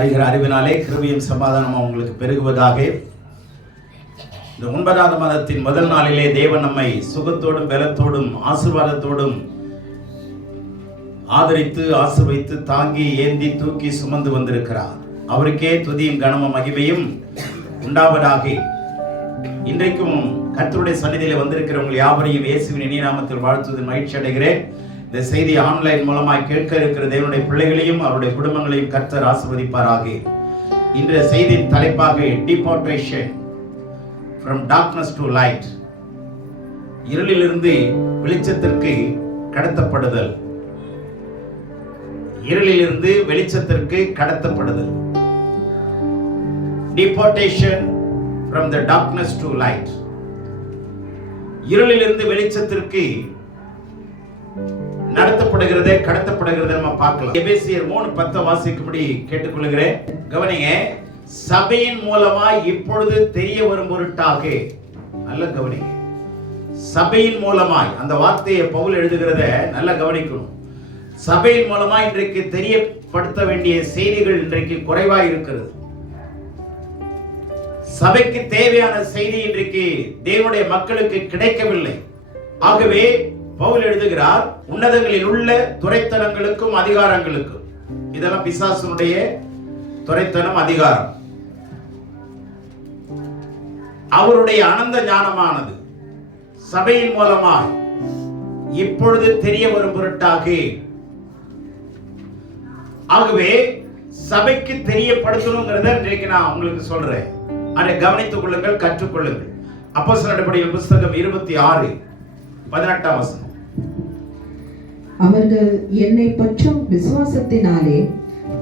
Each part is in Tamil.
அறிவினாலே கிருபையும் சமாதானமும் உங்களுக்கு பெருகுவதாக. இந்த 9வது மாதத்தின் முதல் நாளிலே தேவன் நம்மை சுகத்தோடும் பலத்தோடும் ஆசீர்வாதத்தோடும் ஆதரித்து ஆசீர்வைத்து தாங்கி ஏந்தி தூக்கி சுமந்து வந்திருக்கிறார். அவருக்கே துதியும் கனமும் மகிமையும் உண்டாவதாக. இன்றைக்கும் கர்த்தருடைய சந்நிதியிலே வந்திருக்கிறவங்க யாவரையும் இயேசுவின் இனிய நாமத்தில் வாழ்த்துவதில் மகிழ்ச்சி அடைகிறேன். இந்த செய்தி ஆன்லைன் மூலமாய் கேட்க இருக்கிற தேவனுடைய பிள்ளைகளையும் அவருடைய குடும்பங்களையும் கர்த்தர் ஆசீர்வதிப்பாராக. இன்றைய செய்தியின் தலைப்பாக deportation from darkness to light, இருளிலிருந்து வெளிச்சத்திற்கு கடத்தப்படுதல். இருளிலிருந்து வெளிச்சத்திற்கு கடத்தப்படுதல். Deportation from the darkness to light, இருளிலிருந்து வெளிச்சத்திற்கு நடத்தப்படுகிறதே கடத்தப்படுகிறதே நம்ம பார்க்கலாம். எபேசியர் 3:10 வாசிக்கும்படி கேட்டுக்கொள்கிறேன். கவனிங்க. சபையின் மூலமாய் இப்பொழுது தெரிய வரும் பொருட்டாக, நல்ல கவனிங்க. சபையின் மூலமாய், அந்த வார்த்தையை பவுல் எழுதுகிறத நல்ல கவனிக்கணும். சபையின் மூலமாய் இன்றைக்கு தெரியப்படுத்த வேண்டிய செய்திகள் இன்றைக்கு குறைவாய் இருக்கிறது. சபைக்கு தேவையான செய்தி இன்றைக்கு தேவனுடைய மக்களுக்கு கிடைக்கவில்லை. ஆகவே பவுல் எழுதுகிறார், உன்னதங்களில் உள்ள துரைத்தனங்களுக்கும் அதிகாரங்களுக்கும், இதெல்லாம் பிசாசுனுடைய துரைத்தனம் அதிகாரம், அவருடைய அனந்த ஞானமானது சபையின் மூலமாய் இப்பொழுது தெரிய வரும் பொருட்டாக. ஆகவே சபைக்கு தெரியப்படுத்தணுங்கிறத இன்றைக்கு நான் உங்களுக்கு சொல்றேன். அதை கவனித்துக் கொள்ளுங்கள், கற்றுக்கொள்ளுங்கள். அப்போஸ்தலர் நடபடிகள் புத்தகம் 26:18 அவர்கள் என்னை பற்றும் விசுவாசத்தினாலே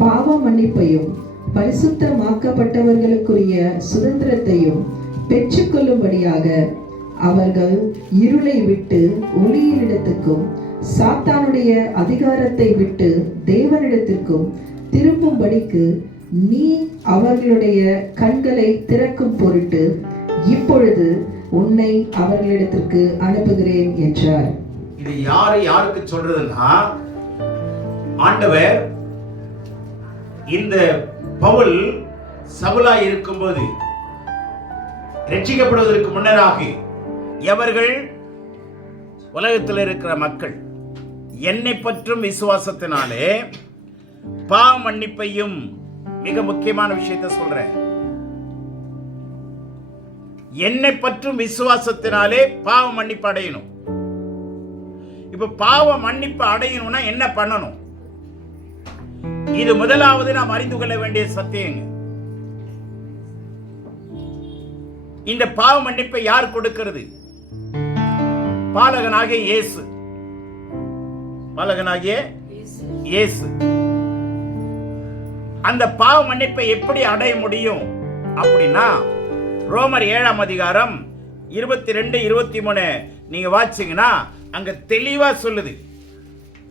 பாவ மன்னிப்பையும் பரிசுத்தமாக்கப்பட்டவர்களுக்குரிய சுதந்திரத்தையும் பெற்றுக்கொள்ளும்படியாக அவர்கள் இருளை விட்டு ஒளியினிடத்துக்கும் சாத்தானுடைய அதிகாரத்தை விட்டு தேவனிடத்திற்கும் திரும்பும்படிக்கு நீ அவர்களுடைய கண்களை திறக்கும் பொருட்டு இப்பொழுது உன்னை அவர்களிடத்திற்கு அனுப்புகிறேன் என்றார். இது யாருக்கு சொல்றதுன்னா, ஆண்டவர் இந்த பவுல் சவுலாய் இருக்கும்போது ரட்சிக்கப்படுவதற்கு முன்னராக எவர்கள், உலகத்தில் இருக்கிற மக்கள் என்னை பற்றும் விசுவாசத்தினாலே பாவ மன்னிப்பையும், மிக முக்கியமான விஷயத்தை சொல்றேன், என்னை பற்றும் விசுவாசத்தினாலே பாவ மன்னிப்பு அடையணும். இப்ப பாவ மன்னிப்பு அடையணும்னா என்ன பண்ணணும்? இது முதலாவது நாம் அறிந்து கொள்ள வேண்டிய சத்தியங்க. இந்த பாவ மன்னிப்பை யார் கொடுக்கிறது? பாலகனாகிய இயேசு. பாலகனாகிய இயேசு. அந்த பாவ மன்னிப்பை எப்படி அடைய முடியும் அப்படின்னா, ரோமர் 7:22-23 நீங்க வாசிச்சீங்கன்னா அங்க தெளிவா சொல்லுது.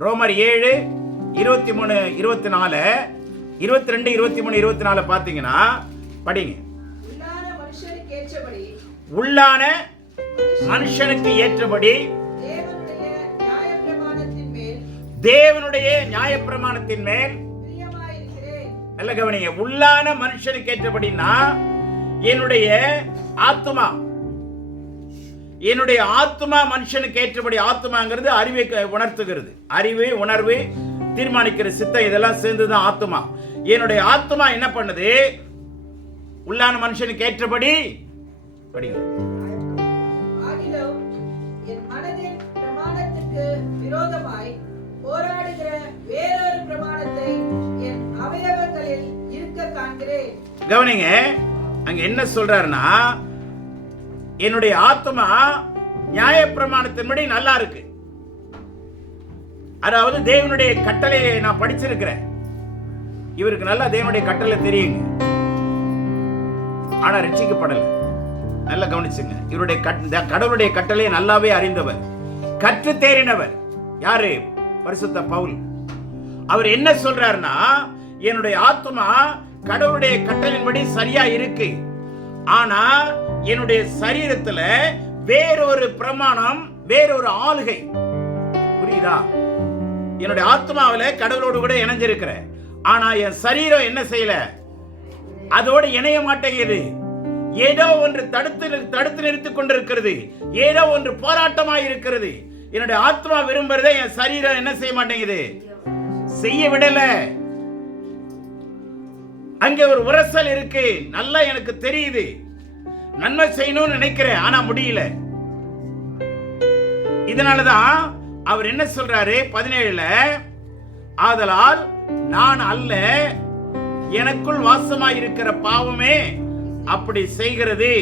ரோமர் 7:23-24, 22-23-24 பாத்தீங்கன்னா படிங்க. உள்ளான மனுஷனுக்கு ஏற்றபடி தேவனுடைய நியாயப்பிரமாணத்தின் மேல் நல்ல கவனிங்க. உள்ளான மனுஷனுக்கு ஏற்றபடினா என்னுடைய ஆத்மா, என்னுடைய ஆத்மா மனுஷனுக்கு ஏற்றபடி. ஆத்மாங்கிறது அறிவை உணர்த்துகிறது, அறிவு உணர்வு தீர்மானிக்கிற சித்தம், இதெல்லாம் சேர்ந்துதான் ஆத்மா. என்னுடைய ஆத்மா என்ன பண்ணுது? உள்ளான மனுஷனுக்கு ஏற்றபடி படிங்க. விரோதமாய் போராடுகிற வேறொரு பிரமாணத்தை என் அவயவங்களில் இருக்க காண்கிறேன். கவனிங்க, அங்க என்ன சொல்றாருன்னா, என்னுடைய ஆத்மா நியாயப்பிரமாணத்தின்படி நல்லா இருக்கு. அதாவது தேவனுடைய கட்டளையை நான் படிச்சிருக்கிறேன். இவருக்கு நல்லா தேவனுடைய கட்டளை தெரியுங்க, ஆனா ரட்சிக்கப்படல. நல்லா கவனிச்சுங்க. இவருடைய கடவுளுடைய கட்டளையை நல்லாவே அறிந்தவர், கற்று தேறினவர். யாரு? பரிசுத்த பவுல். அவர் என்ன சொல்றாருன்னா, என்னுடைய ஆத்மா கடவுளுடைய கட்டளையின்படி சரியா இருக்கு, ஆனா என்னுடைய சரீரத்துல வேறொரு பிரமாணம், வேறொரு ஆளுகை. புரியுதா? என்னுடைய ஆத்மாவில கடவுளோடு கூட இணைஞ்சிருக்கிறேன், ஆனா என் சரீரம் என்ன செய்யல, அதோடு இணைய மாட்டேங்குது. ஏதோ ஒன்று தடுத்து நிறுத்திக் கொண்டிருக்கிறது. ஏதோ ஒன்று போராட்டமாய் இருக்கிறது. என்னுடைய ஆத்மா விரும்புறதை என் சரீரம் என்ன செய்ய மாட்டேங்குது, செய்ய விடல. அங்கே ஒரு உரசல் இருக்கு. நல்லா எனக்கு தெரியுது, நன்மை செய்யணும்னு நினைக்கிறேன், ஆனா முடியல. இதனாலதான் அவர் என்ன சொல்றாரு 17ல, ஆதலால் நான் அல்ல, எனக்குள் வாசமாயிருக்கிற பாவமே அப்படி செய்கிறது.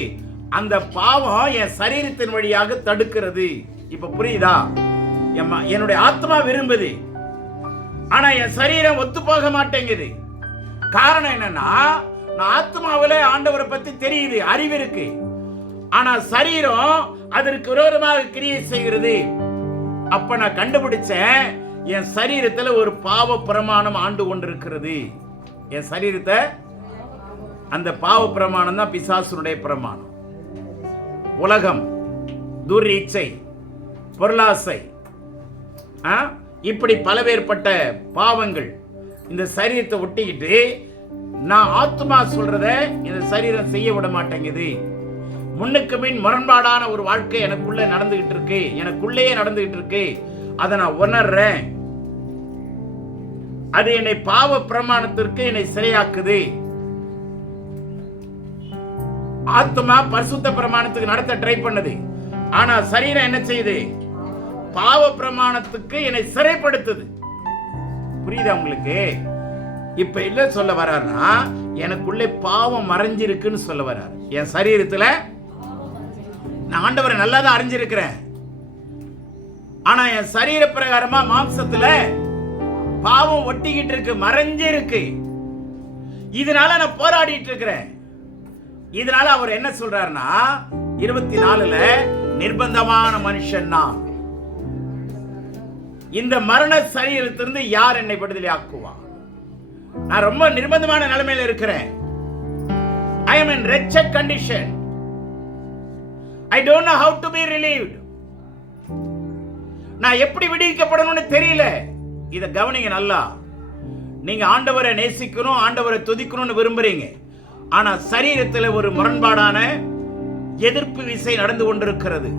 அந்த பாவம் என் சரீரத்தின் வழியாக தடுக்கிறது. இப்ப புரியுதா? என்னுடைய ஆத்மா விரும்புது, ஆனா என் சரீரம் ஒத்து போக மாட்டேங்குது. காரணம் என்னன்னா, நான் ஆத்மாவில ஆண்டவரை பத்தி தெரியுது, அறிவு இருக்கு, ஆனா சரீரம் அதற்கு விரோதமாக கிரியை செய்கிறது. அப்ப நான் கண்டுபிடிச்சேன், என் சரீரத்துல ஒரு பாவ பிரமாணம் ஆண்டு கொண்டிருக்கிறது. என் சரீரத்தை, அந்த பாவ பிரமாணம் தான் பிசாசுடைய பிரமாணம். உலகம், துர்இச்சை, பொருளாசை, இப்படி பலவேற்பட்ட பாவங்கள் இந்த சரீரத்தை ஒட்டிக்கிட்டு, நான் ஆத்மா சொல்றத இந்த சரீரம் செய்ய விட மாட்டேங்குது. முன்னுக்கு பின் முரண்பாடான ஒரு வாழ்க்கை எனக்குள்ள நடந்துகிட்டு இருக்கு, எனக்குள்ளேயே நடந்துகிட்டு இருக்கு. அதை நான் உணர்றேன். அது என்னை பாவ பிரமாணத்திற்கு என்னை சிறையாக்குது. ஆத்மா பரிசுத்த பிரமாணத்துக்கு நடத்த ட்ரை பண்ணுது, ஆனா சரீரம் என்ன செய்யுது, பாவ பிரமாணத்துக்கு என்னை சிறைப்படுத்துது. புரியுதா உங்களுக்கு? இப்ப என்ன சொல்ல வர்றாருன்னா, எனக்குள்ளே பாவம் மறைஞ்சிருக்குன்னு சொல்ல வர்றாரு. என் சரீரத்துல நான் ஆண்டவரை நல்லா தான் அறிஞ்சிருக்கிறேன், ஆனா என் சரீர பிரகாரமா மாம்சத்துல பாவம் ஒட்டிக்கிட்டு இருக்கு, மறைஞ்சிருக்கு. இதனால நான் போராடிட்டு இருக்கிறேன். இதனால அவர் என்ன சொல்றாருன்னா 24ல, நிர்பந்தமான மனுஷன் நான், இந்த மரண சரீரத்திலிருந்து யார் என்னை விடுதலை ஆக்குவான்? நான் ரொம்ப நிர்பந்தமான நிலைமையில இருக்கிறேன். I am in wretched condition. I don't know how to be relieved. நான் எப்படி விடுவிக்கப்படணும்னு தெரியல. இத கவனிங்க நல்லா. நீங்க ஆண்டவரை நேசிக்கணும், ஆண்டவரை துதிக்கணும்னு விரும்புறீங்க, ஆனா சரீரத்துல ஒரு முரண்பாடான எதிர்ப்பு விசை நடந்து கொண்டிருக்கிறது.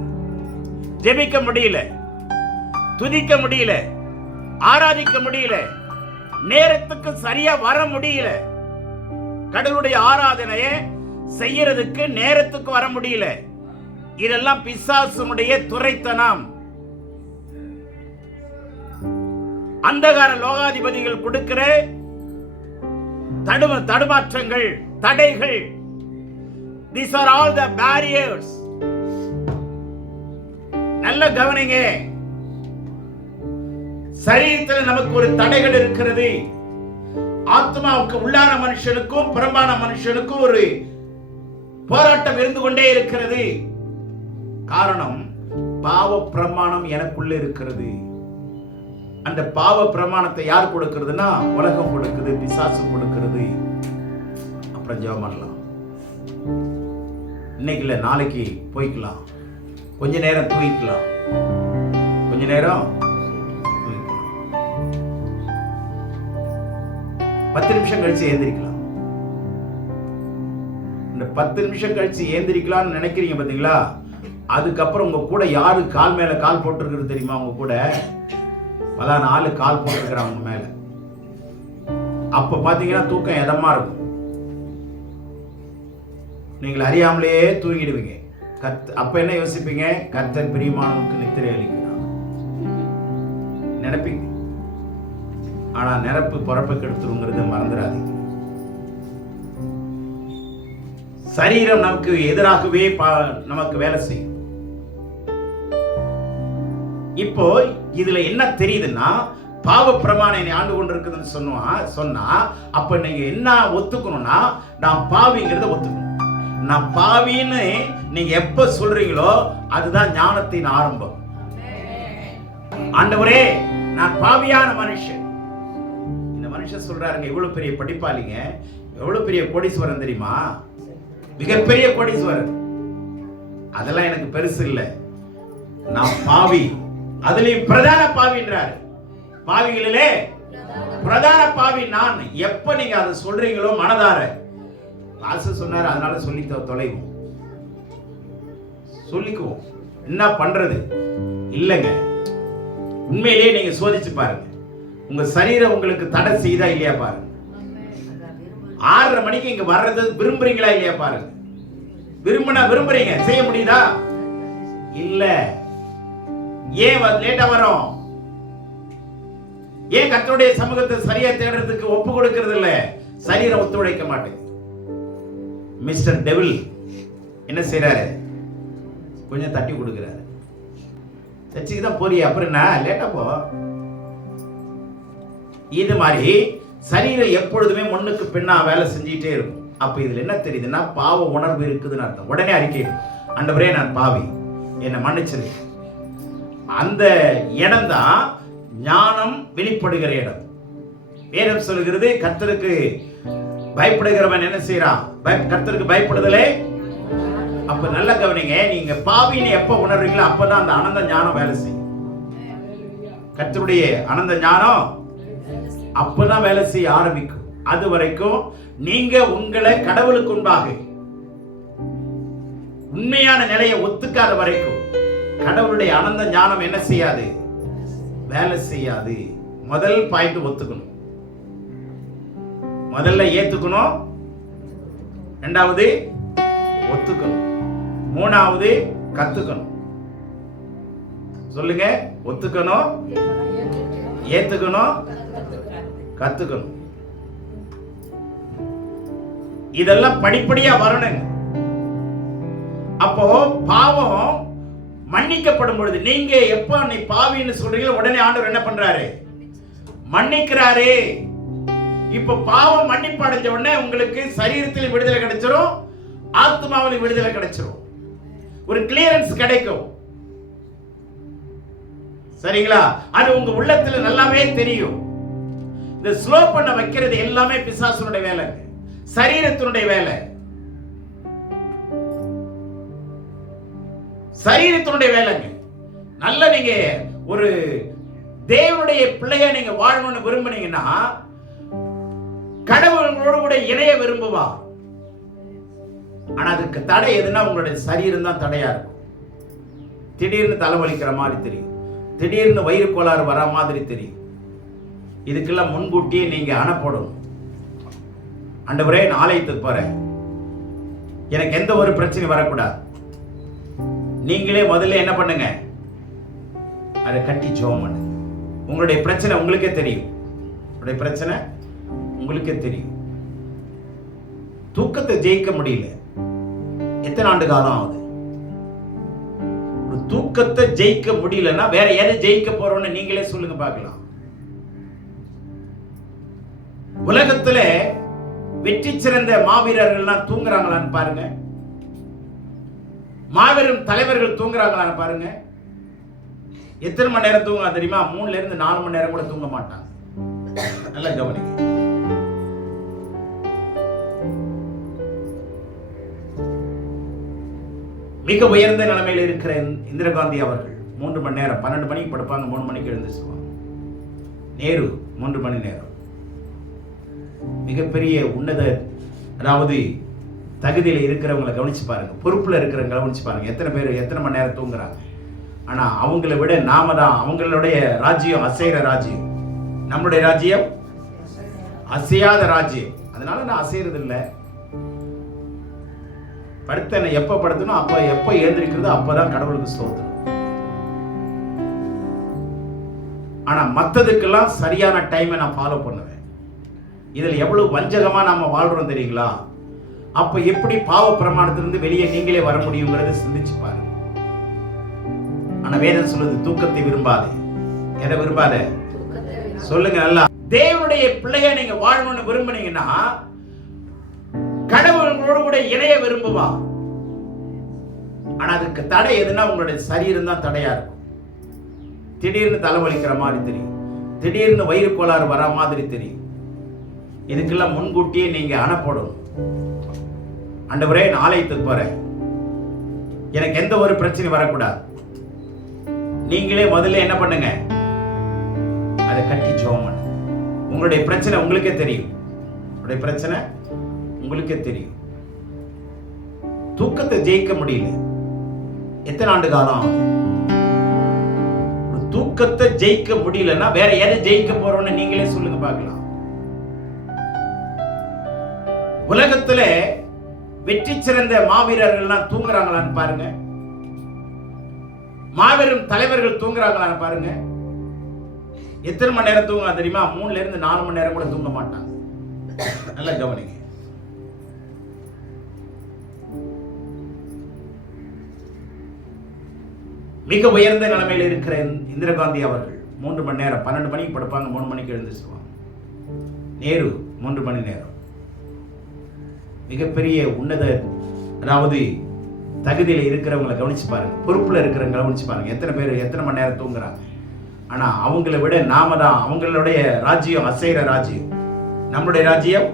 ஜெபிக்க முடியல, துதிக்க முடியல, ஆராதிக்க முடியல, நேரத்துக்கு சரியா வர முடியல, கடவுளுடைய ஆராதனையை செய்யறதுக்கு நேரத்துக்கு வர முடியல. இதெல்லாம் பிசாசுடைய துரைத்தனம். அந்தகார லோகாதிபதிகள் கொடுக்கிற தடுமாற்றங்கள், தடைகள். These are all the barriers. நல்ல கவனிங்க. சரீரத்தில் நமக்கு ஒரு தடைகள் இருக்கிறது. ஆத்மாவுக்கு உள்ளான மனுஷனுக்கும் புறம்பான மனுஷனுக்கும் ஒரு போராட்டம் இருந்து கொண்டே இருக்கிறது. காரணம், பாவ பிரமாணம் எனக்குள்ள இருக்கிறது. அந்த பாவ பிரமாணத்தை யார் கொடுக்கிறதுனா, உலகம் கொடுக்குது, பிசாசு கொடுக்கிறது. அப்புறம் ஜெபம் பண்ணலாம். இன்னைக்கு இல்ல, நாளைக்கு போய்க்கலாம். கொஞ்ச நேரம் தூங்கிக்கலாம், கொஞ்ச நேரம் 10 நிமிஷம் கழிச்சு ஏந்திரிக்கலாம். இந்த 10 நிமிஷம் கழிச்சு ஏந்திரிக்கலாம்னு நினைக்கிறீங்க பாத்தீங்களா? அதுக்கப்புறம் உங்க கூட யாரு கால் மேல கால் போட்டிருக்கிறது தெரியுமா? உங்க கூட பல 4 கால் போட்டிருக்கிறாங்க மேல. அப்ப பாத்தீங்கன்னா தூக்கம் எதமா இருக்கும். நீங்கள் அறியாமலேயே தூங்கிடுவீங்க. அப்ப என்ன யோசிப்பீங்க? கர்த்தர் பிரியமானவனுக்கு நித்திரை அளிக்கிறான் நினைப்பீங்க. ஆனா நிரப்பு பொறப்பை கெடுத்துருங்கிறத மறந்துடாதீங்க. சரீரம் நமக்கு எதிராகவே நமக்கு வேலை செய்யும். இப்போ இதுல என்ன தெரியுதுன்னா, பாவ பிரமாணம் ஆண்டு கொண்டிருக்குதுன்னு சொன்னா அப்ப நீங்க என்ன ஒத்துக்கணும்னா, நான் பாவிங்கிறத ஒத்துக்கணும். நான் பாவின்னு நீங்க எப்ப சொல்றீங்களோ அதுதான் ஞானத்தின் ஆரம்பம். ஆண்டவரே, நான் பாவியான மனுஷன். இந்த மனுஷன் சொல்றாருங்க, எவ்வளவு பெரிய படிப்பாளிங்க, எவ்வளவு பெரிய கோடீஸ்வரன் தெரியுமா? மிகப்பெரிய கோடீஸ்வரன். அதெல்லாம் எனக்கு பெருசு இல்லை. நான் பாவி, அதுலயும் பிரதான பாவின்றாரு. பாவிகளிலே பிரதான பாவி நான். எப்ப நீங்க அதை சொல்றீங்களோ மனதார, பாஸ்டர் சொன்னாரு அதனால சொல்லி தொலைவோம், சொல்லிக்குவோம், என்ன பண்றது இல்லைங்க. உண்மையிலேயே நீங்க சோதிச்சு பாருங்க, உங்க சரீரம் உங்களுக்கு தடை செய்தா இல்லையா பாருங்க. 6:30 மணிக்கு இங்க வர்றது விரும்புறீங்களா இல்லையா பாருங்க. விரும்புறீங்க, செய்ய முடியுதா? இல்ல. ஏன் லேட்டா வரோம்? ஏன் கர்த்தருடைய சமூகத்தை சரியா தேடுறதுக்கு ஒப்பு கொடுக்கிறது இல்ல? சரீரம் ஒத்துழைக்க மாட்டேங்குது. மிஸ்டர் டெவில் என்ன செய்யறாரு? கொஞ்சம் தட்டி கொடுக்கிறாரு. சர்ச்சுக்கு தான் போறியா, அப்புறம் என்ன லேட்டா போ. இது மாதிரி சரீரம் எப்பொழுதுமே முன்னுக்கு பின்னா வேலை செஞ்சுட்டே இருக்கும். அப்ப இதுல என்ன தெரியுதுன்னா, பாவ உணர்வு இருக்குதுன்னு அர்த்தம். உடனே அறிக்கை, ஆண்டவரே நான் பாவி, என்னை மன்னிச்சிரு. அந்த இடம் தான் ஞானம் வெளிப்படுகிற இடம். வேதம் சொல்கிறது, கர்த்தருக்கு பயப்படுகிறவன் என்ன செய்யறான்? கர்த்தருக்கு பயப்படுதலே. அப்ப நல்ல கவனிங்க, நீங்க பாவின்னு எப்ப உணர்றீங்களோ அப்பதான் அந்த ஆனந்த ஞானம் வேலை செய்யும். கர்த்தருடைய ஆனந்த ஞானம் அப்பதான் வேலை செய்ய ஆரம்பிக்கும். அது வரைக்கும் நீங்க உங்களை கடவுளுக்கு முன்பாக உண்மையான நிலையை ஒத்துக்காத வரைக்கும் கடவுளுடைய ஆனந்த ஞானம் என்ன செய்யாது? வேலை செய்யாது. முதல் பாயிண்ட் ஒத்துக்கணும், முதல்ல ஏத்துக்கணும், இரண்டாவது ஒத்துக்கணும், மூணாவது கத்துக்கணும். சொல்லுங்க, ஒத்துக்கணும், ஏத்துக்கணும், கத்துக்கணும். இதெல்லாம் படிப்படியா வரணுங்க. அப்போ பாவம் மன்னிக்கப்படும் பொழுது, நீங்க எப்ப நீ பாவின்னு சொல்றீங்களோ உடனே ஆண்டவர் என்ன பண்றாரு? மன்னிக்கிறாரு. இப்ப பாவம் மன்னிப்பு அடைஞ்ச உடனே உங்களுக்கு சரீரத்தில் விடுதலை கிடைச்சிரும், ஆத்மாவில் விடுதலை கிடைச்சிரும், ஒரு கிளியரன்ஸ் கிடைக்கும். சரிங்களா? அது உங்க உள்ளத்துல நல்லாவே தெரியும். இந்த ஸ்லோ பண்ண வைக்கிறது எல்லாமே பிசாசுனுடைய வேலை, சரீரத்தினுடைய வேலை, சரீரத்தினுடைய வேலைங்க. நல்ல நீங்க ஒரு தேவனுடைய பிள்ளைய நீங்க வாழணும்னு விரும்புனீங்கன்னா கடவுளோடு கூட இணைய விரும்புவா. ஆனா அதுக்கு தடை எதுனா உங்களுடைய சரீரம் தான் தடையா இருக்கும். திடீர்னு தலைவலிக்கிற மாதிரி தெரியும், திடீர்னு வயிறு கோளாறு வர மாதிரி தெரியும். இதுக்கெல்லாம் முன்கூட்டியே நீங்க அனுப்பணும். ஆண்டவரே நான் ஆலயத்துக்கு போறேன், எனக்கு எந்த ஒரு பிரச்சனையும் வரக்கூடாது. நீங்களே முதல்ல என்ன பண்ணுங்க? அதை கட்டி ஜெபம் பண்ணுங்க. உங்களுடைய பிரச்சனை உங்களுக்கே தெரியும், உங்களுடைய பிரச்சனை உங்களுக்கே தெரியும். தூக்கத்தை ஜெயிக்க முடியல, எத்தனை ஆண்டு காலம் ஆகுது? ஒரு தூக்கத்தை ஜெயிக்க முடியலன்னா வேற எதை ஜெயிக்க போறோம்னு நீங்களே சொல்லுங்க பார்க்கலாம். உலகத்துல வெற்றி சிறந்த மாவீரர்கள்லாம் தூங்குறாங்களான்னு பாருங்க, மாபெரும் தலைவர்கள் தூங்குறாங்களான்னு பாருங்க. எத்தனை மணி நேரம் தூங்க தெரியுமா? 3 இருந்து 4 மணி நேரம் கூட தூங்க மாட்டாங்க. நல்லா கவனிங்க. மிக உயர்ந்த நிலைமையில் இருக்கிற இந்திரா காந்தி அவர்கள் 3 மணி நேரம், 12 மணிக்கு படுப்பாங்க, 3 மணிக்கு எழுந்திருச்சுவாங்க. நேரு 3 மணி நேரம். மிகப்பெரிய உன்னத, அதாவது தகுதியில இருக்கிறவங்களை கவனிச்சு பாருங்க, பொறுப்புல இருக்கிறவங்க கவனிச்சு பாருங்க, எத்தனை பேர் எத்தனை மணி நேரம் தூங்குறாங்க. ஆனா அவங்களை விட நாம தான், அவங்களுடைய ராஜ்யம் அசைகிற ராஜ்யம், நம்மளுடைய ராஜ்யம் அசையாத ராஜ்யம். அதனால நான் அசைறது இல்லை. படுத்த எப்ப படுத்தணும், அப்ப எப்ப எழுந்திருக்கிறதோ அப்பதான் கடவுளுக்கு ஸ்தோத்திரம். ஆனா மத்ததுக்கெல்லாம் சரியான டைமை நான் ஃபாலோ பண்ணுவேன். இதுல எவ்வளவு வஞ்சகமா நாம வாழ்றோம் தெரியுங்களா? அப்ப எப்படி பாவ பிரமாணத்திலிருந்து வெளியே நீங்களே வர முடியுங்கிறத சிந்திச்சு பாருங்க. ஆனா வேதம் சொல்லுது, தூக்கத்தை விரும்பாதே. எதை விரும்பாத? சொல்லுங்க நல்லா. தேவனுடைய பிள்ளைய நீங்க வாழணும்னு விரும்புனீங்கன்னா கடவுளோடு கூட இணைய விரும்புவா. ஆனா அதுக்கு தடை எதுனா உங்களுடைய சரீரம் தான் தடையா இருக்கும். திடீர்னு தலைவலிக்கிற மாதிரி தெரியும், திடீர்னு வயிறு கோளாறு வர மாதிரி தெரியும். இதுக்கெல்லாம் முன்கூட்டியே நீங்க அனுப்பணும். ஆண்டவரே நான் ஆலயத்துக்கு போறேன், எனக்கு எந்த ஒரு பிரச்சனையும் வரக்கூடாது. நீங்களே முதல்ல என்ன பண்ணுங்க? அதை கட்டி ஜெபம் பண்ணுங்க. உங்களுடைய பிரச்சனை உங்களுக்கே தெரியும். உங்களுடைய பிரச்சனை உங்களுக்கே தெரியும். தூக்கத்தை ஜெயிக்க முடியல. எத்தனை ஆண்டு காலம் தூக்கத்தை ஜெயிக்க முடியலன்னா வேற எதை ஜெயிக்க போறோம்னு நீங்களே சொல்லுங்க பார்க்கலாம். உலகத்துல வெற்றி சிறந்த மாவீரர்கள்லாம் தூங்குறாங்களான்னு பாருங்க. மாபெரும் தலைவர்கள் தூங்குறாங்களான்னு பாருங்க. எத்தனை மணி நேரம் தூங்க தெரியுமா? 3ல இருந்து 4 மணி நேரம் கூட தூங்க மாட்டாங்க. நல்லா கவனிங்க. மிக உயர்ந்த நிலைமையில் இருக்கிற இந்திரா காந்தி அவர்கள் 3 மணி நேரம், 12 மணிக்கு படுப்பாங்க, 3 மணிக்கு எழுந்துச்சுவாங்க. நேரு 3 மணி நேரம். மிகப்பெரிய உன்னத, அதாவது தகுதியில் இருக்கிறவங்களை கவனிச்சு பாருங்க, பொறுப்புல இருக்கிறவங்க கவனிச்சு பாருங்க, எத்தனை பேர் எத்தனை மணி நேரம் தூங்குறாங்க. ஆனா அவங்களை விட நாம தான், அவங்களுடைய ராஜ்யம் அசைகிற ராஜ்யம், நம்மளுடைய ராஜ்யம்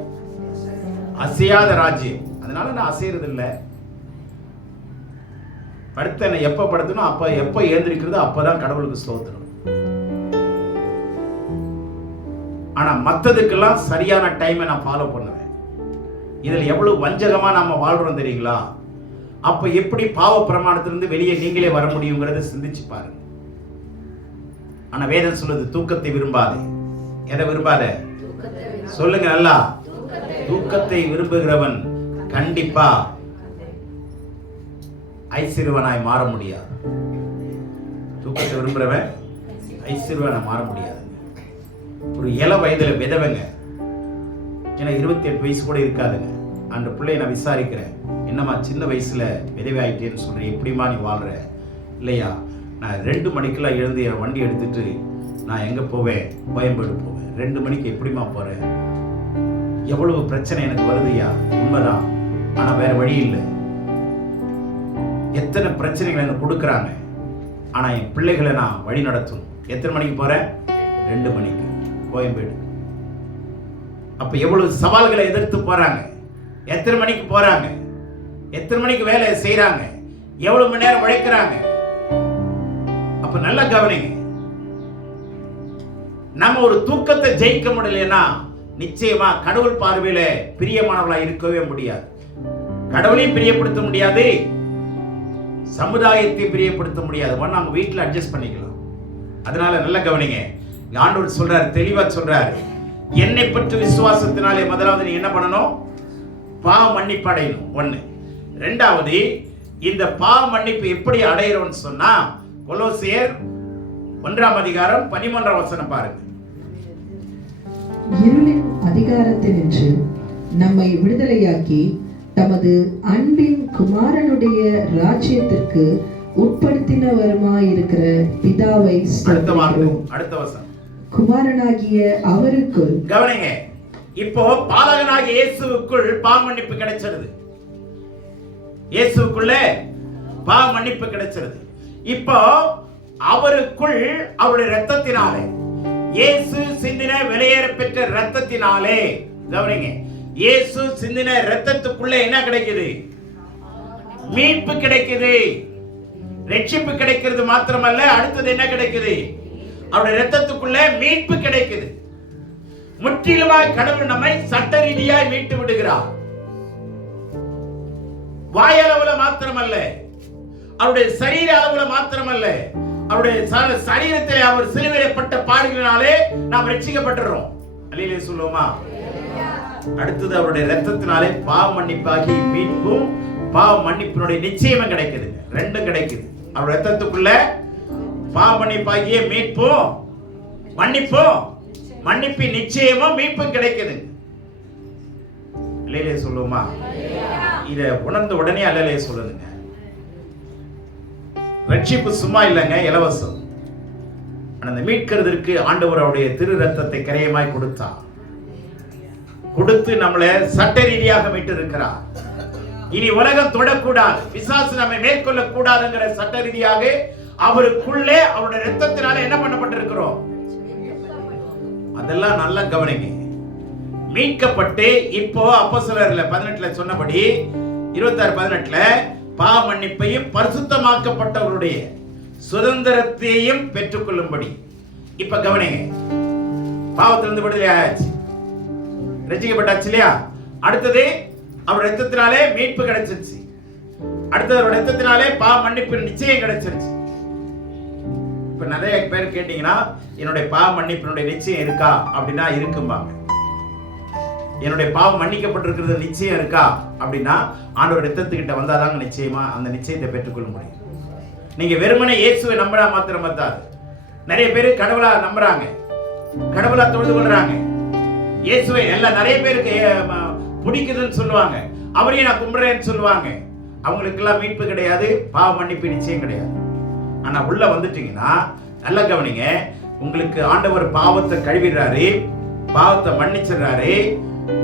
அசையாத ராஜ்யம். அதனால நான் அசைறது இல்லை. படுத்த எப்ப படுத்தணும், அப்ப எப்ப எழுந்திருக்கிறதோ அப்பதான் கடவுளுக்கு ஸ்தோத்திரம். ஆனா மத்ததுக்கெல்லாம் சரியான டைமை நான் ஃபாலோ பண்ணுவேன். இதுல எவ்வளவு வஞ்சகமா நாம வாழ்றோம் தெரியுங்களா? அப்ப எப்படி பாவ பிரமாணத்திலிருந்து வெளியே நீங்களே வர முடியுங்கிறத சிந்திச்சு பாருங்க. ஆனா வேதம் சொல்லுது, தூக்கத்தை விரும்பாதே. எதை விரும்பாத சொல்லுங்க நல்லா. தூக்கத்தை விரும்புகிறவன் கண்டிப்பா ஐஸ்வர்யவனாய் மாற முடியாது. தூக்கத்தை விரும்புறவன் ஐஸ்வர்யவனாய் மாற முடியாது. ஒரு இள வயதுல விதவைங்க, ஏன்னா 28 வயசு கூட இருக்காதுங்க. அந்த பிள்ளைய நான் விசாரிக்கிறேன், என்னம்மா சின்ன வயசுல விதவை ஆயிட்டேன்னு சொல்றேன், எப்படிமா நீ வாழ்ற? இல்லையா, நான் 2 மணிக்கெல்லாம் எழுந்து என் வண்டி எடுத்துட்டு நான் எங்க போவேன், கோயம்பேடு போவேன். 2 மணிக்கு எப்படிமா போறேன்? எவ்வளவு பிரச்சனை எனக்கு வருதுயா. உண்மைதான், ஆனா வேற வழி இல்லை. எத்தனை பிரச்சனைகளை எனக்கு கொடுக்குறாங்க, ஆனா என் பிள்ளைகளை நான் வழி நடத்தும். எத்தனை மணிக்கு போறேன்? 2 மணிக்கு கோயம்பேடு. அப்ப எவ்வளவு சவால்களை எதிர்த்து போறாங்க. எத்தனை மணிக்கு போறாங்க, எத்தனை மணிக்கு வேலை செய்யறாங்க, எவ்வளவு மணி நேரம் உழைக்கிறாங்க. அப்ப நல்லா கவனிங்க. நம்ம ஒரு தூக்கத்தை ஜெயிக்க முடியலன்னா நிச்சயமா கடவுள் பார்வையில பிரியமானவளா இருக்கவே முடியாது. கடவுளையும் பிரியப்படுத்த முடியாது, சமுதாயத்தை பிரியப்படுத்த முடியாது. நம்ம வீட்டில் அட்ஜஸ்ட் பண்ணிக்கலாம். அதனால நல்லா கவனிங்க. ஆண்டவர் சொல்றாரு, தெளிவா சொல்றாரு, என்னை பற்றி விசுவாசத்தினாலே முதலாவது நீ என்ன பண்ணணும்? பாவ மன்னிப்பு அடையணும். 1. 2வது, இந்த பாவ மன்னிப்பு எப்படி அடையறோம்னு சொன்னா கொலோசியர் 1ஆம் அதிகாரம் 13ஆம் வசனம் பாருங்க. இருளின் அதிகாரத்தினின்று நம்மை விடுதலையாக்கி தமது அன்பின் குமாரனுடைய ராஜ்யத்திற்கு உட்படுத்தினவருமாயிருக்கிற பிதாவை ஸ்தோத்திரிக்கிறோம். அடுத்த வசனம், குமாரனாகிய அவருக்குள். கவனிங்க. இப்போ பாலகனாகிய இயேசுவுக்குள் பாவ மன்னிப்பு கிடைச்சிருது. இயேசுவுக்குள்ள பாவ மன்னிப்பு கிடைச்சிருது. இப்போ அவருக்குள் அவருடைய இரத்தத்தினாலே, இயேசு சிந்தின வெளியேற பெற்ற இரத்தத்தினாலே, கவனிங்க, இயேசு சிந்தின இரத்தத்துக்குள்ள என்ன கிடைக்குது? மீட்பு கிடைக்குது, ரட்சிப்பு கிடைக்கிறது மாத்திரமல்ல, அடுத்தது என்ன கிடைக்குது? அவருடைய இரத்தத்துக்குள்ள மீட்பு கிடைக்குது. முற்றிலுமாய் கடவுள் நம்மை சட்ட ரீதியாய் மீட்டு விடுகிறார். வாயளவுல மாத்திரமல்ல, அவருடைய சரீர அளவுல மாத்திரமல்ல, அவருடைய சரீரத்திலே அவர் சிலுவையிடப்பட்ட பாடுகளினாலே நாம் ரட்சிக்கப்பட்டுறோம். அல்லேலூயா சொல்லுவோமா? அடுத்தது அவருடைய இரத்தத்தினாலே பாவ மன்னிப்பாகி மீட்பும் பாவ மன்னிப்பினுடைய நிச்சயமும் கிடைக்குது. 2 கிடைக்குது. அவருடைய இரத்தத்துக்குள்ள பாவ மன்னிப்பாகிய மீட்பும் மன்னிப்பும், மன்னிப்பின் நிச்சயமும் மீட்பும் கிடைக்குது. அல்லேலூயா சொல்லுவோமா? இத உணர்ந்த உடனே அல்லேலூயா சொல்லுங்க. ரட்சிப்பு சும்மா இல்லைங்க, இலவசம். அந்த மீட்கிறதுக்கு ஆண்டவர் அவருடைய திரு ரத்தத்தை கரையமாய் கொடுத்து நம்மளை சட்ட ரீதியாக மீட்டு இருக்கிறார். இனி உலகம் தொடக்கூடாது, பிசாசு நம்மை மேற்கொள்ள கூடாதுங்கிற சட்ட ரீதியாக அவருக்குள்ளே அவருடைய ரத்தத்தினால என்ன பண்ணப்பட்டிருக்கிறோம்? அதெல்லாம் நல்லா கவனிங்க. மீட்கப்பட்டு இப்போ அப்போஸ்தலர்ல 18 சொன்னபடி 26:18 பாவ மன்னிப்பையும் பரிசுத்தமாக்கப்பட்டவருடைய சுதந்திரத்தையும் பெற்றுக்கொள்ளும்படி. இப்ப கவனிங்க, பாவத்திலிருந்து விடுதலை ஆயாச்சு, ரட்சிக்கப்பட்டாச்சு இல்லையா? அடுத்தது அவர் ரத்தத்தினாலே மீட்பு கிடைச்சிருச்சு. அடுத்தது அவர் ரத்தத்தினாலே பாவ மன்னிப்பு நிச்சயம் கிடைச்சிருச்சு. இப்ப நிறைய பேர் கேட்டீங்கன்னா என்னுடைய பாவ மன்னிப்பினுடைய நிச்சயம் இருக்கா அப்படின்னா இருக்கும்பாங்க. என்னுடைய பாவம் மன்னிக்கப்பட்டிருக்கிறது நிச்சயம் இருக்கா அப்படின்னா ஆண்டவர் ரத்தத்துக்கிட்ட வந்தாதாங்க நிச்சயமா அந்த நிச்சயத்தை பெற்றுக்கொள்ள முடியும். நீங்க வெறுமனே இயேசுவை நம்பினா மாத்திரம் பத்தாது. நிறைய பேர் கடவுளா நம்புறாங்க, கடவுளா தொழுது கொள்றாங்க. இயேசுவை எல்லாம் நிறைய பேருக்கு பிடிக்குதுன்னு சொல்லுவாங்க, அவரையும் நான் கும்பிடுறேன்னு சொல்லுவாங்க. அவங்களுக்கெல்லாம் மீட்பு கிடையாது, பாவ மன்னிப்பு நிச்சயம் கிடையாது. ஆனா உள்ள வந்துட்டீங்கன்னா நல்லா கவனிங்க, உங்களுக்கு ஆண்டவர் பாவத்தை கழுவிடுறாரு, பாவத்தை மன்னிச்சிடுறாரு,